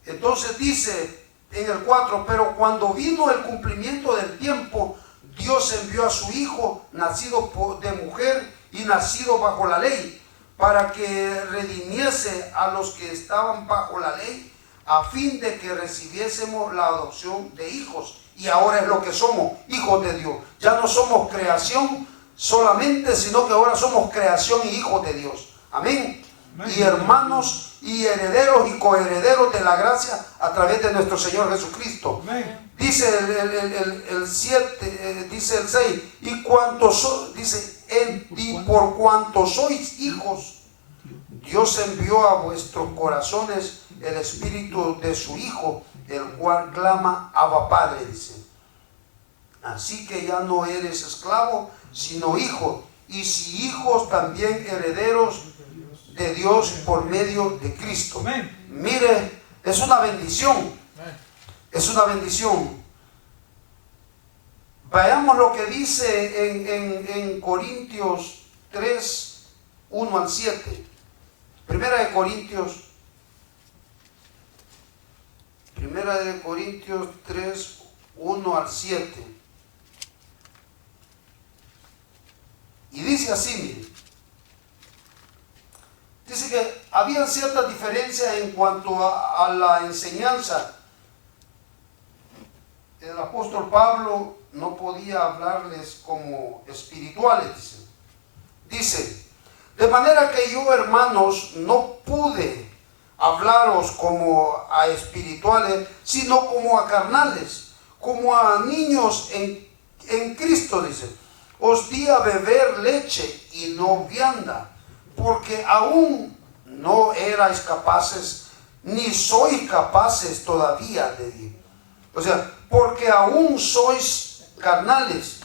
Entonces dice en el 4, pero cuando vino el cumplimiento del tiempo, Dios envió a su Hijo, nacido de mujer y nacido bajo la ley, para que redimiese a los que estaban bajo la ley, a fin de que recibiésemos la adopción de hijos. Y ahora es lo que somos, hijos de Dios. Ya no somos creación solamente, sino que ahora somos creación y hijos de Dios. Amén. Y hermanos y herederos y coherederos de la gracia a través de nuestro Señor Jesucristo. Amén. Dice el 7, dice el 6, y por cuanto sois hijos, Dios envió a vuestros corazones el espíritu de su Hijo, el cual clama Abba Padre, dice. Así que ya no eres esclavo, sino hijo, y si hijos, también herederos de Dios por medio de Cristo. Amén. Mire, es una bendición. Amén. Es una bendición. Veamos lo que dice en Corintios 3, 1 al 7. Primera de Corintios Primera de Corintios 3, 1 al 7. Y dice así, mire. Dice que había ciertas diferencias en cuanto a la enseñanza. El apóstol Pablo no podía hablarles como espirituales, dice. Dice, de manera que yo, hermanos, no pude hablaros como a espirituales, sino como a carnales, como a niños en Cristo, dice. Os di a beber leche y no vianda, porque aún no erais capaces, ni sois capaces todavía de ir. O sea, porque aún sois carnales,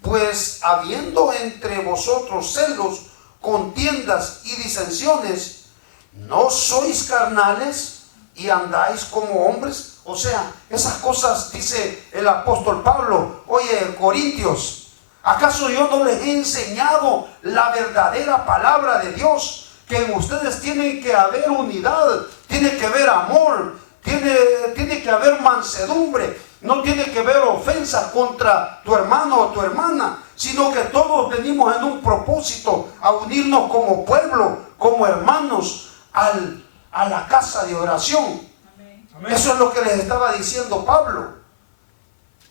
pues habiendo entre vosotros celos, contiendas y disensiones, ¿no sois carnales y andáis como hombres? O sea, esas cosas dice el apóstol Pablo. Oye, Corintios, ¿acaso yo no les he enseñado la verdadera palabra de Dios? Que en ustedes tiene que haber unidad, tiene que haber amor, tiene que haber mansedumbre, no tiene que haber ofensa contra tu hermano o tu hermana, sino que todos venimos en un propósito a unirnos como pueblo, como hermanos, a la casa de oración. Amén. Eso es lo que les estaba diciendo Pablo.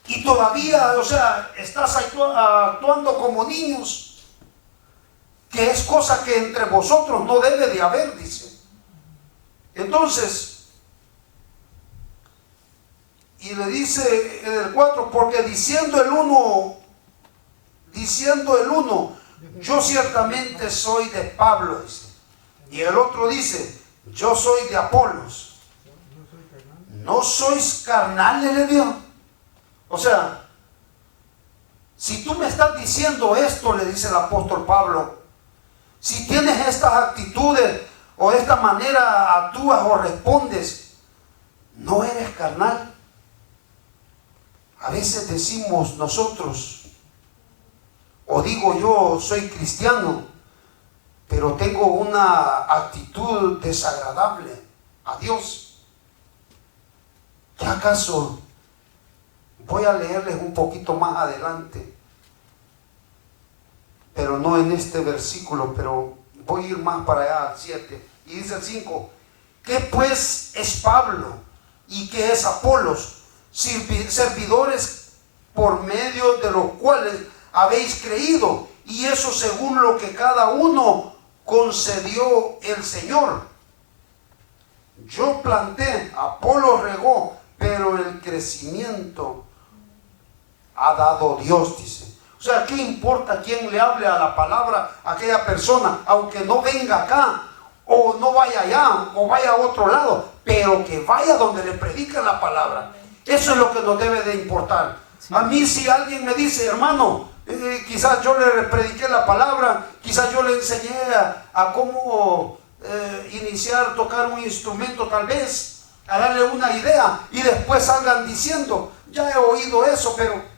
Y todavía, o sea, estás actuando como niños, que es cosa que entre vosotros no debe de haber, dice. Entonces, y le dice en el 4, porque diciendo el uno, yo ciertamente soy de Pablo, dice. Y el otro dice, yo soy de Apolos. ¿No sois carnales, le dijo? O sea, si tú me estás diciendo esto, le dice el apóstol Pablo, si tienes estas actitudes o de esta manera actúas o respondes, no eres carnal. A veces decimos nosotros, o digo yo, soy cristiano, pero tengo una actitud desagradable a Dios. ¿Qué acaso? Voy a leerles un poquito más adelante, pero no en este versículo, pero voy a ir más para allá, al 7. Y dice el 5, ¿qué pues es Pablo y qué es Apolos? Servidores por medio de los cuales habéis creído, y eso según lo que cada uno concedió el Señor. Yo planté, Apolos regó, pero el crecimiento ha dado Dios, dice. O sea, ¿qué importa quién le hable a la palabra a aquella persona? Aunque no venga acá, o no vaya allá, o vaya a otro lado, pero que vaya donde le predican la palabra. Eso es lo que nos debe de importar. A mí, si alguien me dice, hermano, quizás yo le prediqué la palabra, quizás yo le enseñé a cómo iniciar, tocar un instrumento, tal vez, a darle una idea, y después salgan diciendo, ya he oído eso, pero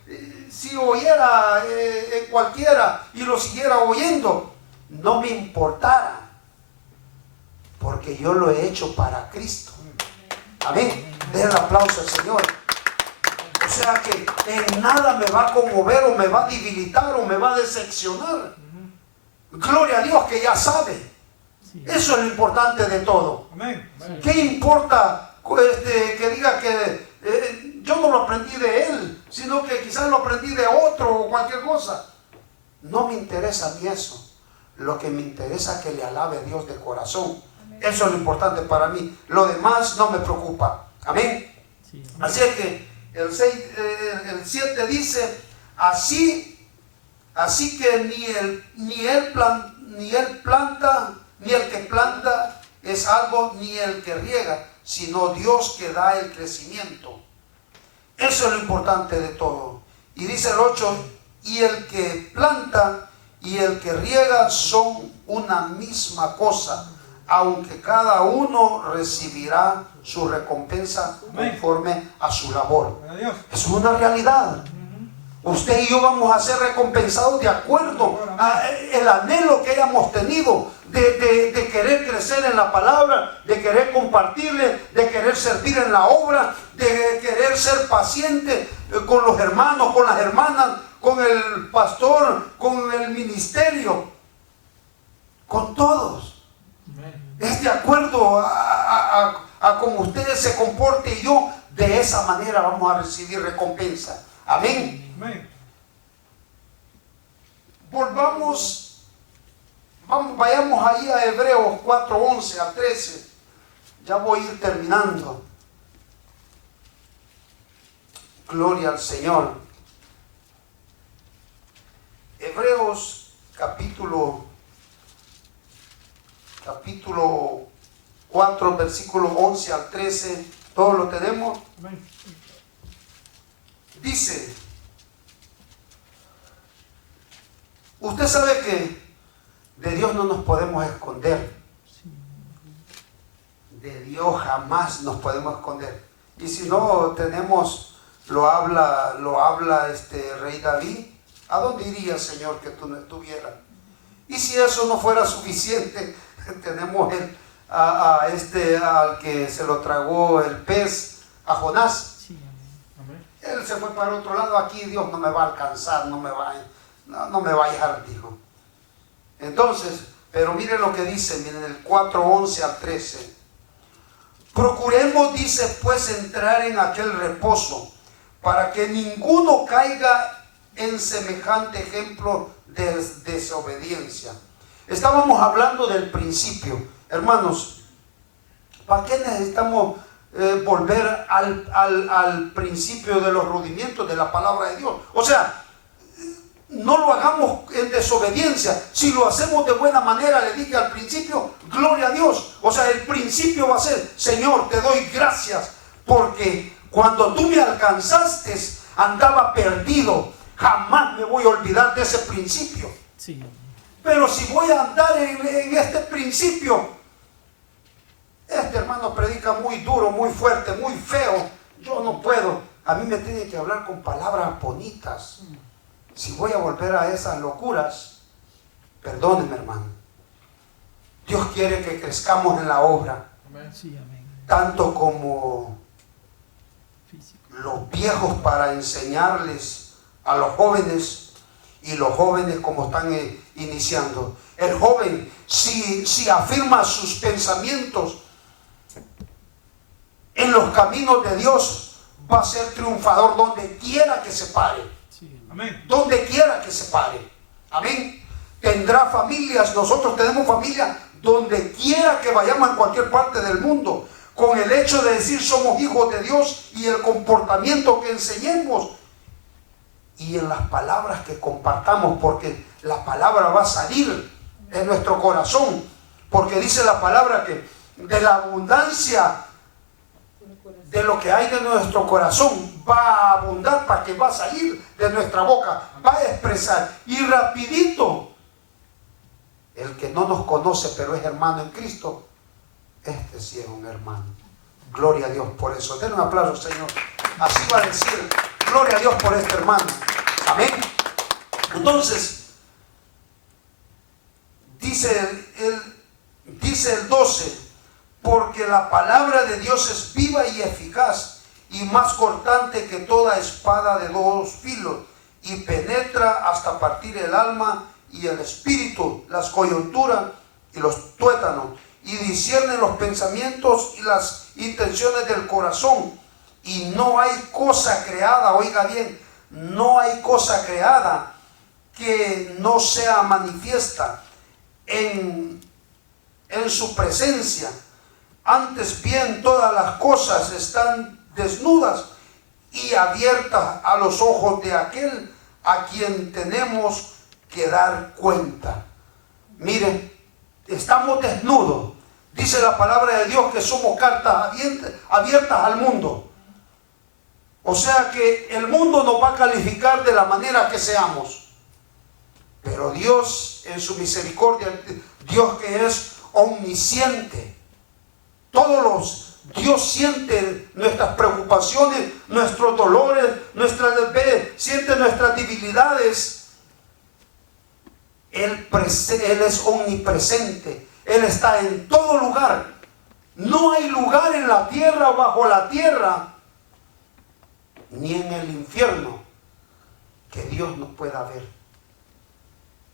si oyera en cualquiera y lo siguiera oyendo, no me importara, porque yo lo he hecho para Cristo. Amén. Den el aplauso al Señor. O sea que en nada me va a conmover o me va a debilitar o me va a decepcionar. Gloria a Dios que ya sabe. Eso es lo importante de todo. Amén. ¿Qué importa que diga que yo no lo aprendí de él, sino que quizás lo aprendí de otro o cualquier cosa? No me interesa a mí eso. Lo que me interesa es que le alabe a Dios de corazón. Amén. Eso es lo importante para mí. Lo demás no me preocupa. Amén. Sí, amén. Así es que el 7 dice, así que ni el que planta es algo, ni el que riega, sino Dios que da el crecimiento. Eso es lo importante de todo. Y dice el 8, y el que planta y el que riega son una misma cosa, aunque cada uno recibirá su recompensa conforme a su labor. Es una realidad. Usted y yo vamos a ser recompensados de acuerdo al anhelo que hayamos tenido, de querer crecer en la palabra, de querer compartirle, de querer servir en la obra, de querer ser paciente con los hermanos, con las hermanas, con el pastor, con el ministerio, con todos. Es de acuerdo a cómo ustedes se comporten, y yo de esa manera vamos a recibir recompensa. Amén. Amén. Vayamos ahí a Hebreos 4:11 a 13. Ya voy a ir terminando. Gloria al Señor. Hebreos capítulo 4, versículo 11 al 13. ¿Todos lo tenemos? Amén. Dice, usted sabe que de Dios no nos podemos esconder. De Dios jamás nos podemos esconder. Y si no tenemos, lo habla Rey David, ¿a dónde iría, Señor, que tú no estuvieras? Y si eso no fuera suficiente, tenemos al que se lo tragó el pez, a Jonás. Sí, amén. Amén. Él se fue para otro lado. Aquí Dios no me va a alcanzar, no me va a dejar, dijo. Entonces, pero miren lo que dice, miren el 4:11 al 13. Procuremos, dice, pues entrar en aquel reposo, para que ninguno caiga en semejante ejemplo de desobediencia. Estábamos hablando del principio. Hermanos, ¿para qué necesitamos volver al principio de los rudimientos de la palabra de Dios? O sea, no lo hagamos en desobediencia. Si lo hacemos de buena manera, le dije al principio, gloria a Dios. O sea, el principio va a ser, Señor, te doy gracias, porque cuando tú me alcanzaste, andaba perdido. Jamás me voy a olvidar de ese principio. Sí. Pero si voy a andar en este principio, este hermano predica muy duro, muy fuerte, muy feo. Yo no puedo. A mí me tiene que hablar con palabras bonitas. Si voy a volver a esas locuras, perdóneme, hermano. Dios quiere que crezcamos en la obra, Amén. Sí, amén. tanto como Físico. los viejos para enseñarles a los jóvenes, y los jóvenes como están iniciando. El joven, si afirma sus pensamientos en los caminos de Dios, va a ser triunfador donde quiera que se pare. Sí, Amén. Donde quiera que se pare. Amén. Tendrá familias. Nosotros tenemos familia donde quiera que vayamos, en cualquier parte del mundo. Con el hecho de decir somos hijos de Dios y el comportamiento que enseñemos y en las palabras que compartamos, porque la palabra va a salir de nuestro corazón, porque dice la palabra que de la abundancia de lo que hay de nuestro corazón va a abundar, para que va a salir de nuestra boca, va a expresar. Y rapidito, el que no nos conoce pero es hermano en Cristo, este sí es un hermano. Gloria a Dios por eso. Denle un aplauso, Señor. Así va a decir, gloria a Dios por este hermano. Amén. Entonces, dice el 12, porque la palabra de Dios es viva y eficaz y más cortante que toda espada de dos filos, y penetra hasta partir el alma y el espíritu, las coyunturas y los tuétanos, y discierne los pensamientos y las intenciones del corazón. Y no hay cosa creada, oiga bien, no hay cosa creada que no sea manifiesta en su presencia. Antes bien, todas las cosas están desnudas y abiertas a los ojos de aquel a quien tenemos que dar cuenta. Miren, estamos desnudos. Dice la palabra de Dios que somos cartas abiertas al mundo. O sea que el mundo nos va a calificar de la manera que seamos. Pero Dios, en su misericordia, Dios que es omnisciente, Dios siente nuestras preocupaciones, nuestros dolores, siente nuestras debilidades. Él es omnipresente. Él está en todo lugar. No hay lugar en la tierra, bajo la tierra, ni en el infierno, que Dios no pueda ver.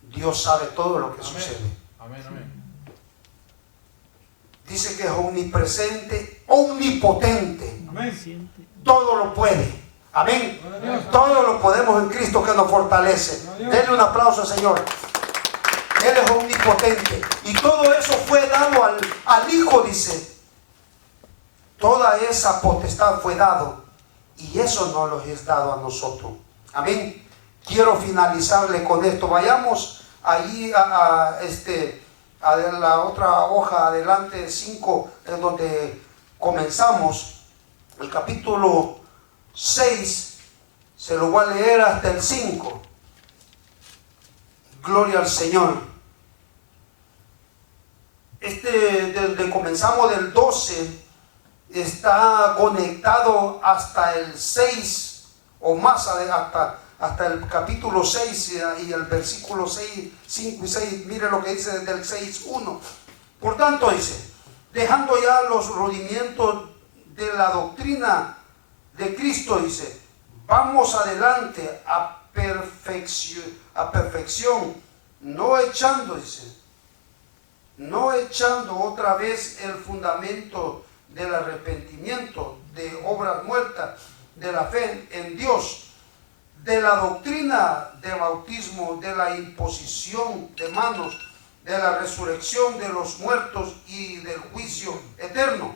Dios sabe todo lo que Amén. sucede. Amén, amén. Dice que es omnipresente, omnipotente. Amén. Siente. Todo lo puede. Amén. Gloria a Dios. Todo lo podemos en Cristo que nos fortalece. Denle un aplauso al Señor. Él es omnipotente. Y todo eso fue dado al Hijo, dice. Toda esa potestad fue dado. Y eso no nos es dado a nosotros. Amén. Quiero finalizarle con esto. Vayamos allí a la otra hoja adelante, 5, es donde comenzamos. El capítulo 6, se lo voy a leer hasta el 5. Gloria al Señor. Desde comenzamos del 12, está conectado hasta el 6 o más, hasta el capítulo 6 y el versículo 6, 5 y 6. Mire lo que dice desde el 6:1. Por tanto, dice, dejando ya los rudimientos de la doctrina de Cristo, dice, vamos adelante a perfección, no echando, dice, no echando otra vez el fundamento del arrepentimiento, de obras muertas, de la fe en Dios, de la doctrina de bautismo, de la imposición de manos, de la resurrección de los muertos y del juicio eterno.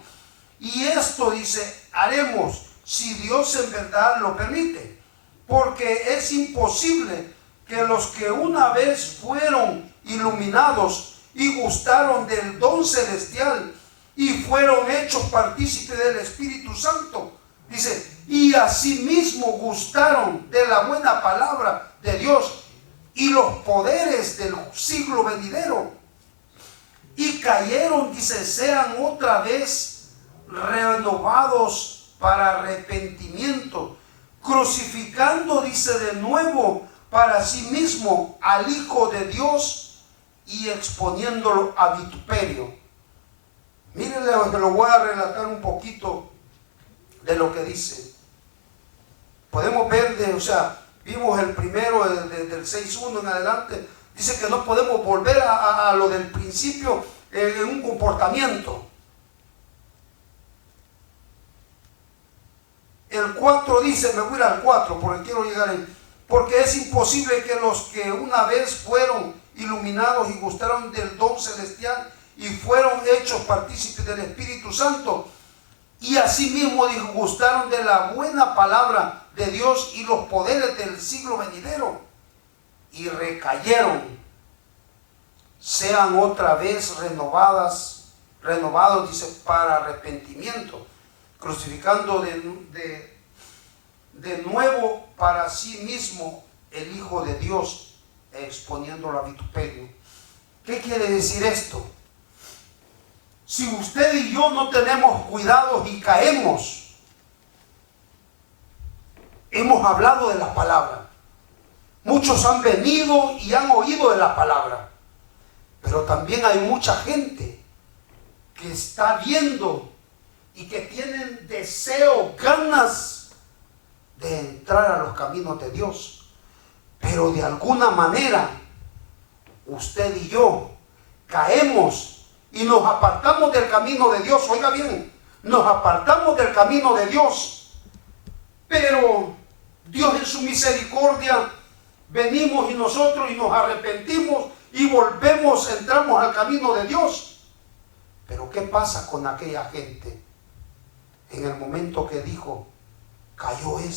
Y esto, dice, haremos si Dios en verdad lo permite, porque es imposible que los que una vez fueron iluminados y gustaron del don celestial y fueron hechos partícipes del Espíritu Santo, dice, y asimismo gustaron de la buena palabra de Dios y los poderes del siglo venidero, y cayeron, dice, sean otra vez renovados para arrepentimiento, crucificando, dice, de nuevo para sí mismo al Hijo de Dios y exponiéndolo a vituperio. Mírenle, que lo voy a relatar un poquito de lo que dice. Podemos ver, vimos el primero del 6:1 en adelante. Dice que no podemos volver a lo del principio en un comportamiento. El 4 dice, me voy a ir al 4 porque quiero llegar ahí. Porque es imposible que los que una vez fueron iluminados y gustaron del don celestial y fueron hechos partícipes del Espíritu Santo, y asimismo gustaron de la buena palabra de Dios y los poderes del siglo venidero, y recayeron, sean otra vez renovados, dice, para arrepentimiento, crucificando de nuevo para sí mismo el Hijo de Dios, exponiéndolo a vituperio. ¿Qué quiere decir esto? Si usted y yo no tenemos cuidado y caemos, hemos hablado de la palabra. Muchos han venido y han oído de la palabra, pero también hay mucha gente que está viendo y que tienen deseo, ganas de entrar a los caminos de Dios, pero de alguna manera usted y yo caemos y nos apartamos del camino de Dios. Oiga bien, nos apartamos del camino de Dios, pero Dios en su misericordia venimos y nosotros y nos arrepentimos y volvemos, entramos al camino de Dios. Pero ¿qué pasa con aquella gente en el momento que dijo, cayó y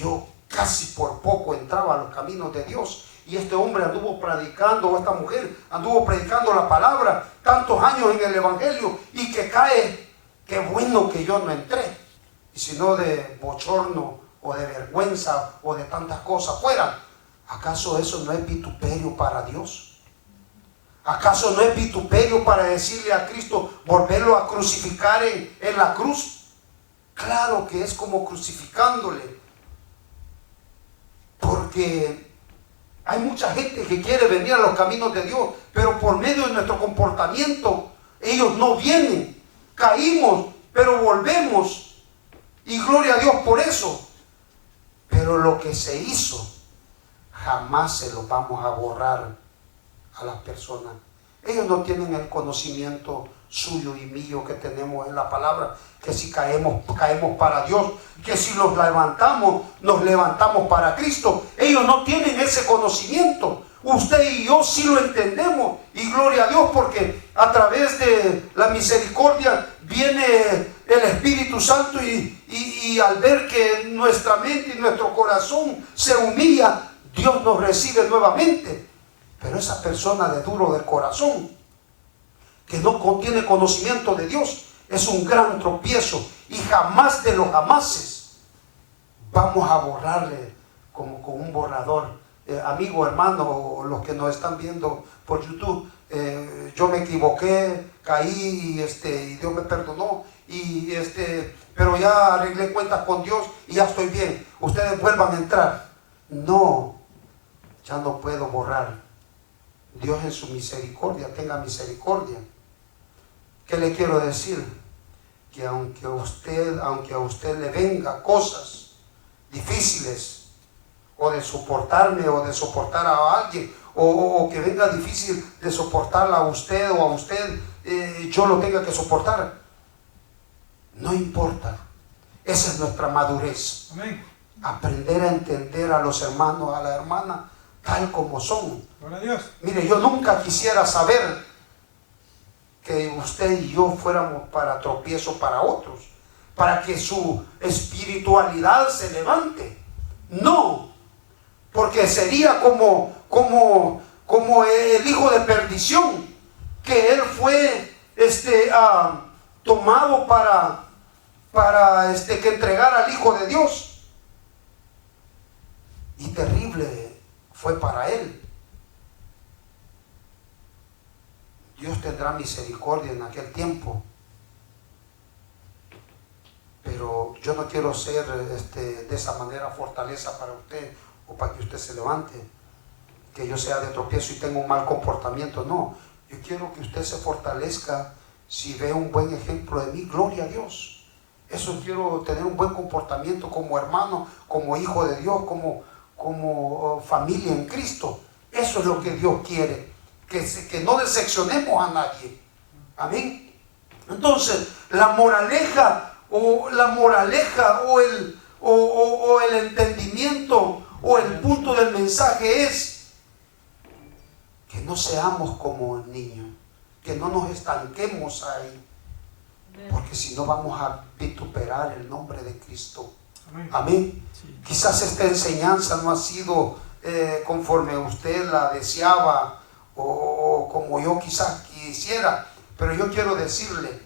yo casi por poco entraba a los caminos de Dios, y este hombre anduvo predicando, o esta mujer anduvo predicando la palabra tantos años en el evangelio, y que cae? Qué bueno que yo no entré, y si no de bochorno o de vergüenza o de tantas cosas fuera. ¿Acaso eso no es vituperio para Dios? ¿Acaso no es vituperio para decirle a Cristo, volverlo a crucificar en la cruz? Claro que es como crucificándole, porque Hay mucha gente que quiere venir a los caminos de Dios, pero por medio de nuestro comportamiento, ellos no vienen. Caímos, pero volvemos. Y gloria a Dios por eso. Pero lo que se hizo, jamás se lo vamos a borrar a las personas. Ellos no tienen el conocimiento suyo y mío que tenemos en la palabra, que si caemos para Dios, que si nos levantamos para Cristo. Ellos no tienen ese conocimiento. Usted y yo sí lo entendemos, y gloria a Dios, porque a través de la misericordia viene el Espíritu Santo, y al ver que nuestra mente y nuestro corazón se humilla, Dios nos recibe nuevamente. Pero esa persona de duro del corazón, que no tiene conocimiento de Dios, es un gran tropiezo, y jamás de los jamases vamos a borrarle como con un borrador. Amigo, hermano, los que nos están viendo por YouTube, yo me equivoqué, caí, y Dios me perdonó, pero ya arreglé cuentas con Dios y ya estoy bien. Ustedes vuelvan a entrar. No, ya no puedo borrar. Dios en su misericordia, tenga misericordia. ¿Qué le quiero decir? Que aunque a usted le venga cosas difíciles, o de soportarme, o de soportar a alguien, o que venga difícil de soportarla a usted, o a usted yo lo tenga que soportar, no importa. Esa es nuestra madurez. Amén. Aprender a entender a los hermanos, a la hermana, tal como son. Gloria a Dios. Mire, yo nunca quisiera saber que usted y yo fuéramos para tropiezo para otros, para que su espiritualidad se levante. No, porque sería como el hijo de perdición, que él fue tomado para que entregara al Hijo de Dios, y terrible fue para él. Dios tendrá misericordia en aquel tiempo, pero yo no quiero ser de esa manera fortaleza para usted, o para que usted se levante, que yo sea de tropiezo y tenga un mal comportamiento. No, yo quiero que usted se fortalezca si ve un buen ejemplo de mí. Gloria a Dios. Eso quiero, tener un buen comportamiento como hermano, como hijo de Dios, como familia en Cristo. Eso es lo que Dios quiere, que no decepcionemos a nadie. Amén. Entonces, la moraleja o el entendimiento o el punto del mensaje es que no seamos como niños, que no nos estanquemos ahí, porque si no vamos a vituperar el nombre de Cristo. Amén. Amén. Sí. Quizás esta enseñanza no ha sido conforme usted la deseaba, o como yo quizás quisiera, pero yo quiero decirle,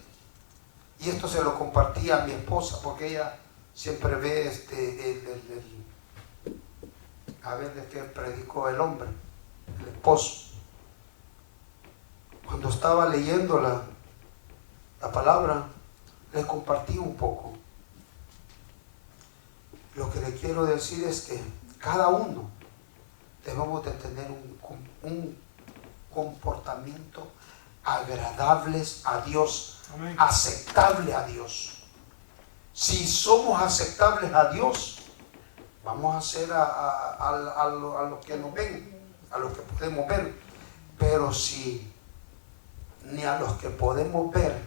y esto se lo compartí a mi esposa, porque ella siempre ve a ver de qué predicó el hombre, el esposo. Cuando estaba leyendo la palabra, le compartí un poco. Lo que le quiero decir es que cada uno debemos de tener un comportamiento agradables a Dios, Amén. aceptable a Dios. Si somos aceptables a Dios, vamos a hacer a los que nos ven, a los que podemos ver. Pero si ni a los que podemos ver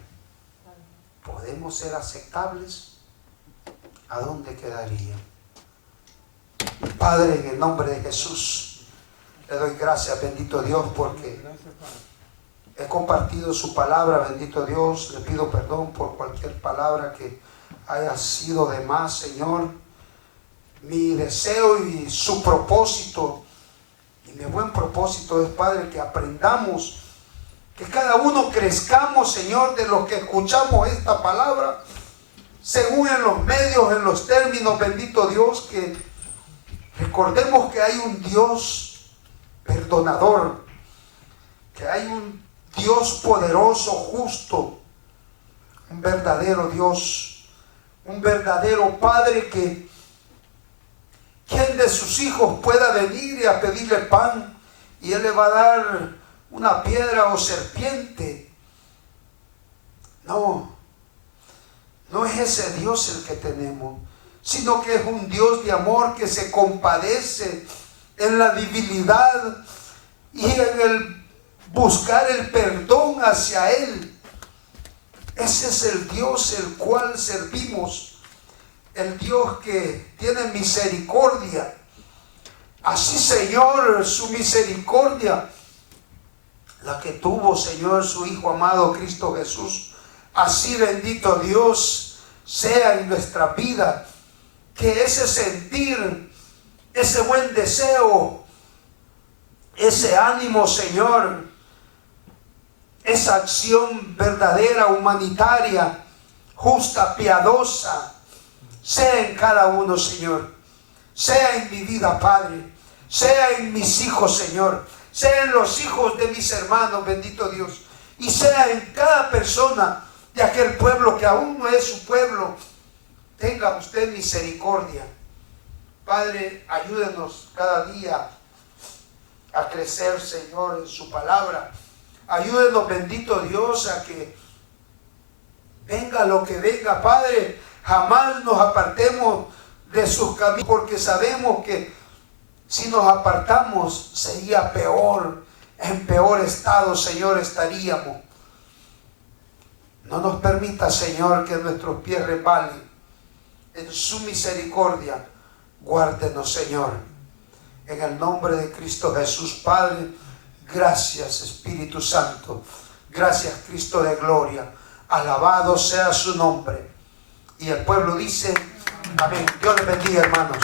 podemos ser aceptables, ¿a dónde quedaría? Padre, en el nombre de Jesús, le doy gracias, bendito Dios, porque he compartido su palabra, bendito Dios. Le pido perdón por cualquier palabra que haya sido de más, Señor. Mi deseo y su propósito, y mi buen propósito es, Padre, que aprendamos, que cada uno crezcamos, Señor, de lo que escuchamos esta palabra, según en los medios, en los términos, bendito Dios, que recordemos que hay un Dios perdonador, que hay un Dios poderoso, justo, un verdadero Dios, un verdadero Padre que ¿Quién de sus hijos pueda venir y a pedirle pan y Él le va a dar una piedra o serpiente? No, no es ese Dios el que tenemos, sino que es un Dios de amor que se compadece en la debilidad y en el buscar el perdón hacia Él. Ese es el Dios el cual servimos, el Dios que tiene misericordia. Así, Señor, su misericordia, la que tuvo, Señor, su Hijo amado Cristo Jesús, así, bendito Dios, sea en nuestra vida, que ese sentir, ese buen deseo, ese ánimo, Señor, esa acción verdadera, humanitaria, justa, piadosa, sea en cada uno, Señor. Sea en mi vida, Padre. Sea en mis hijos, Señor. Sea en los hijos de mis hermanos, bendito Dios. Y sea en cada persona de aquel pueblo que aún no es su pueblo. Tenga usted misericordia. Padre, ayúdenos cada día a crecer, Señor, en su palabra. Ayúdenos, bendito Dios, a que venga lo que venga, Padre. Jamás nos apartemos de sus caminos, porque sabemos que si nos apartamos sería peor, en peor estado, Señor, estaríamos. No nos permita, Señor, que nuestros pies resbalen. En su misericordia, guárdenos, Señor. En el nombre de Cristo Jesús, Padre, gracias, Espíritu Santo. Gracias, Cristo de gloria. Alabado sea su nombre. Y el pueblo dice, amén. Dios les bendiga, hermanos.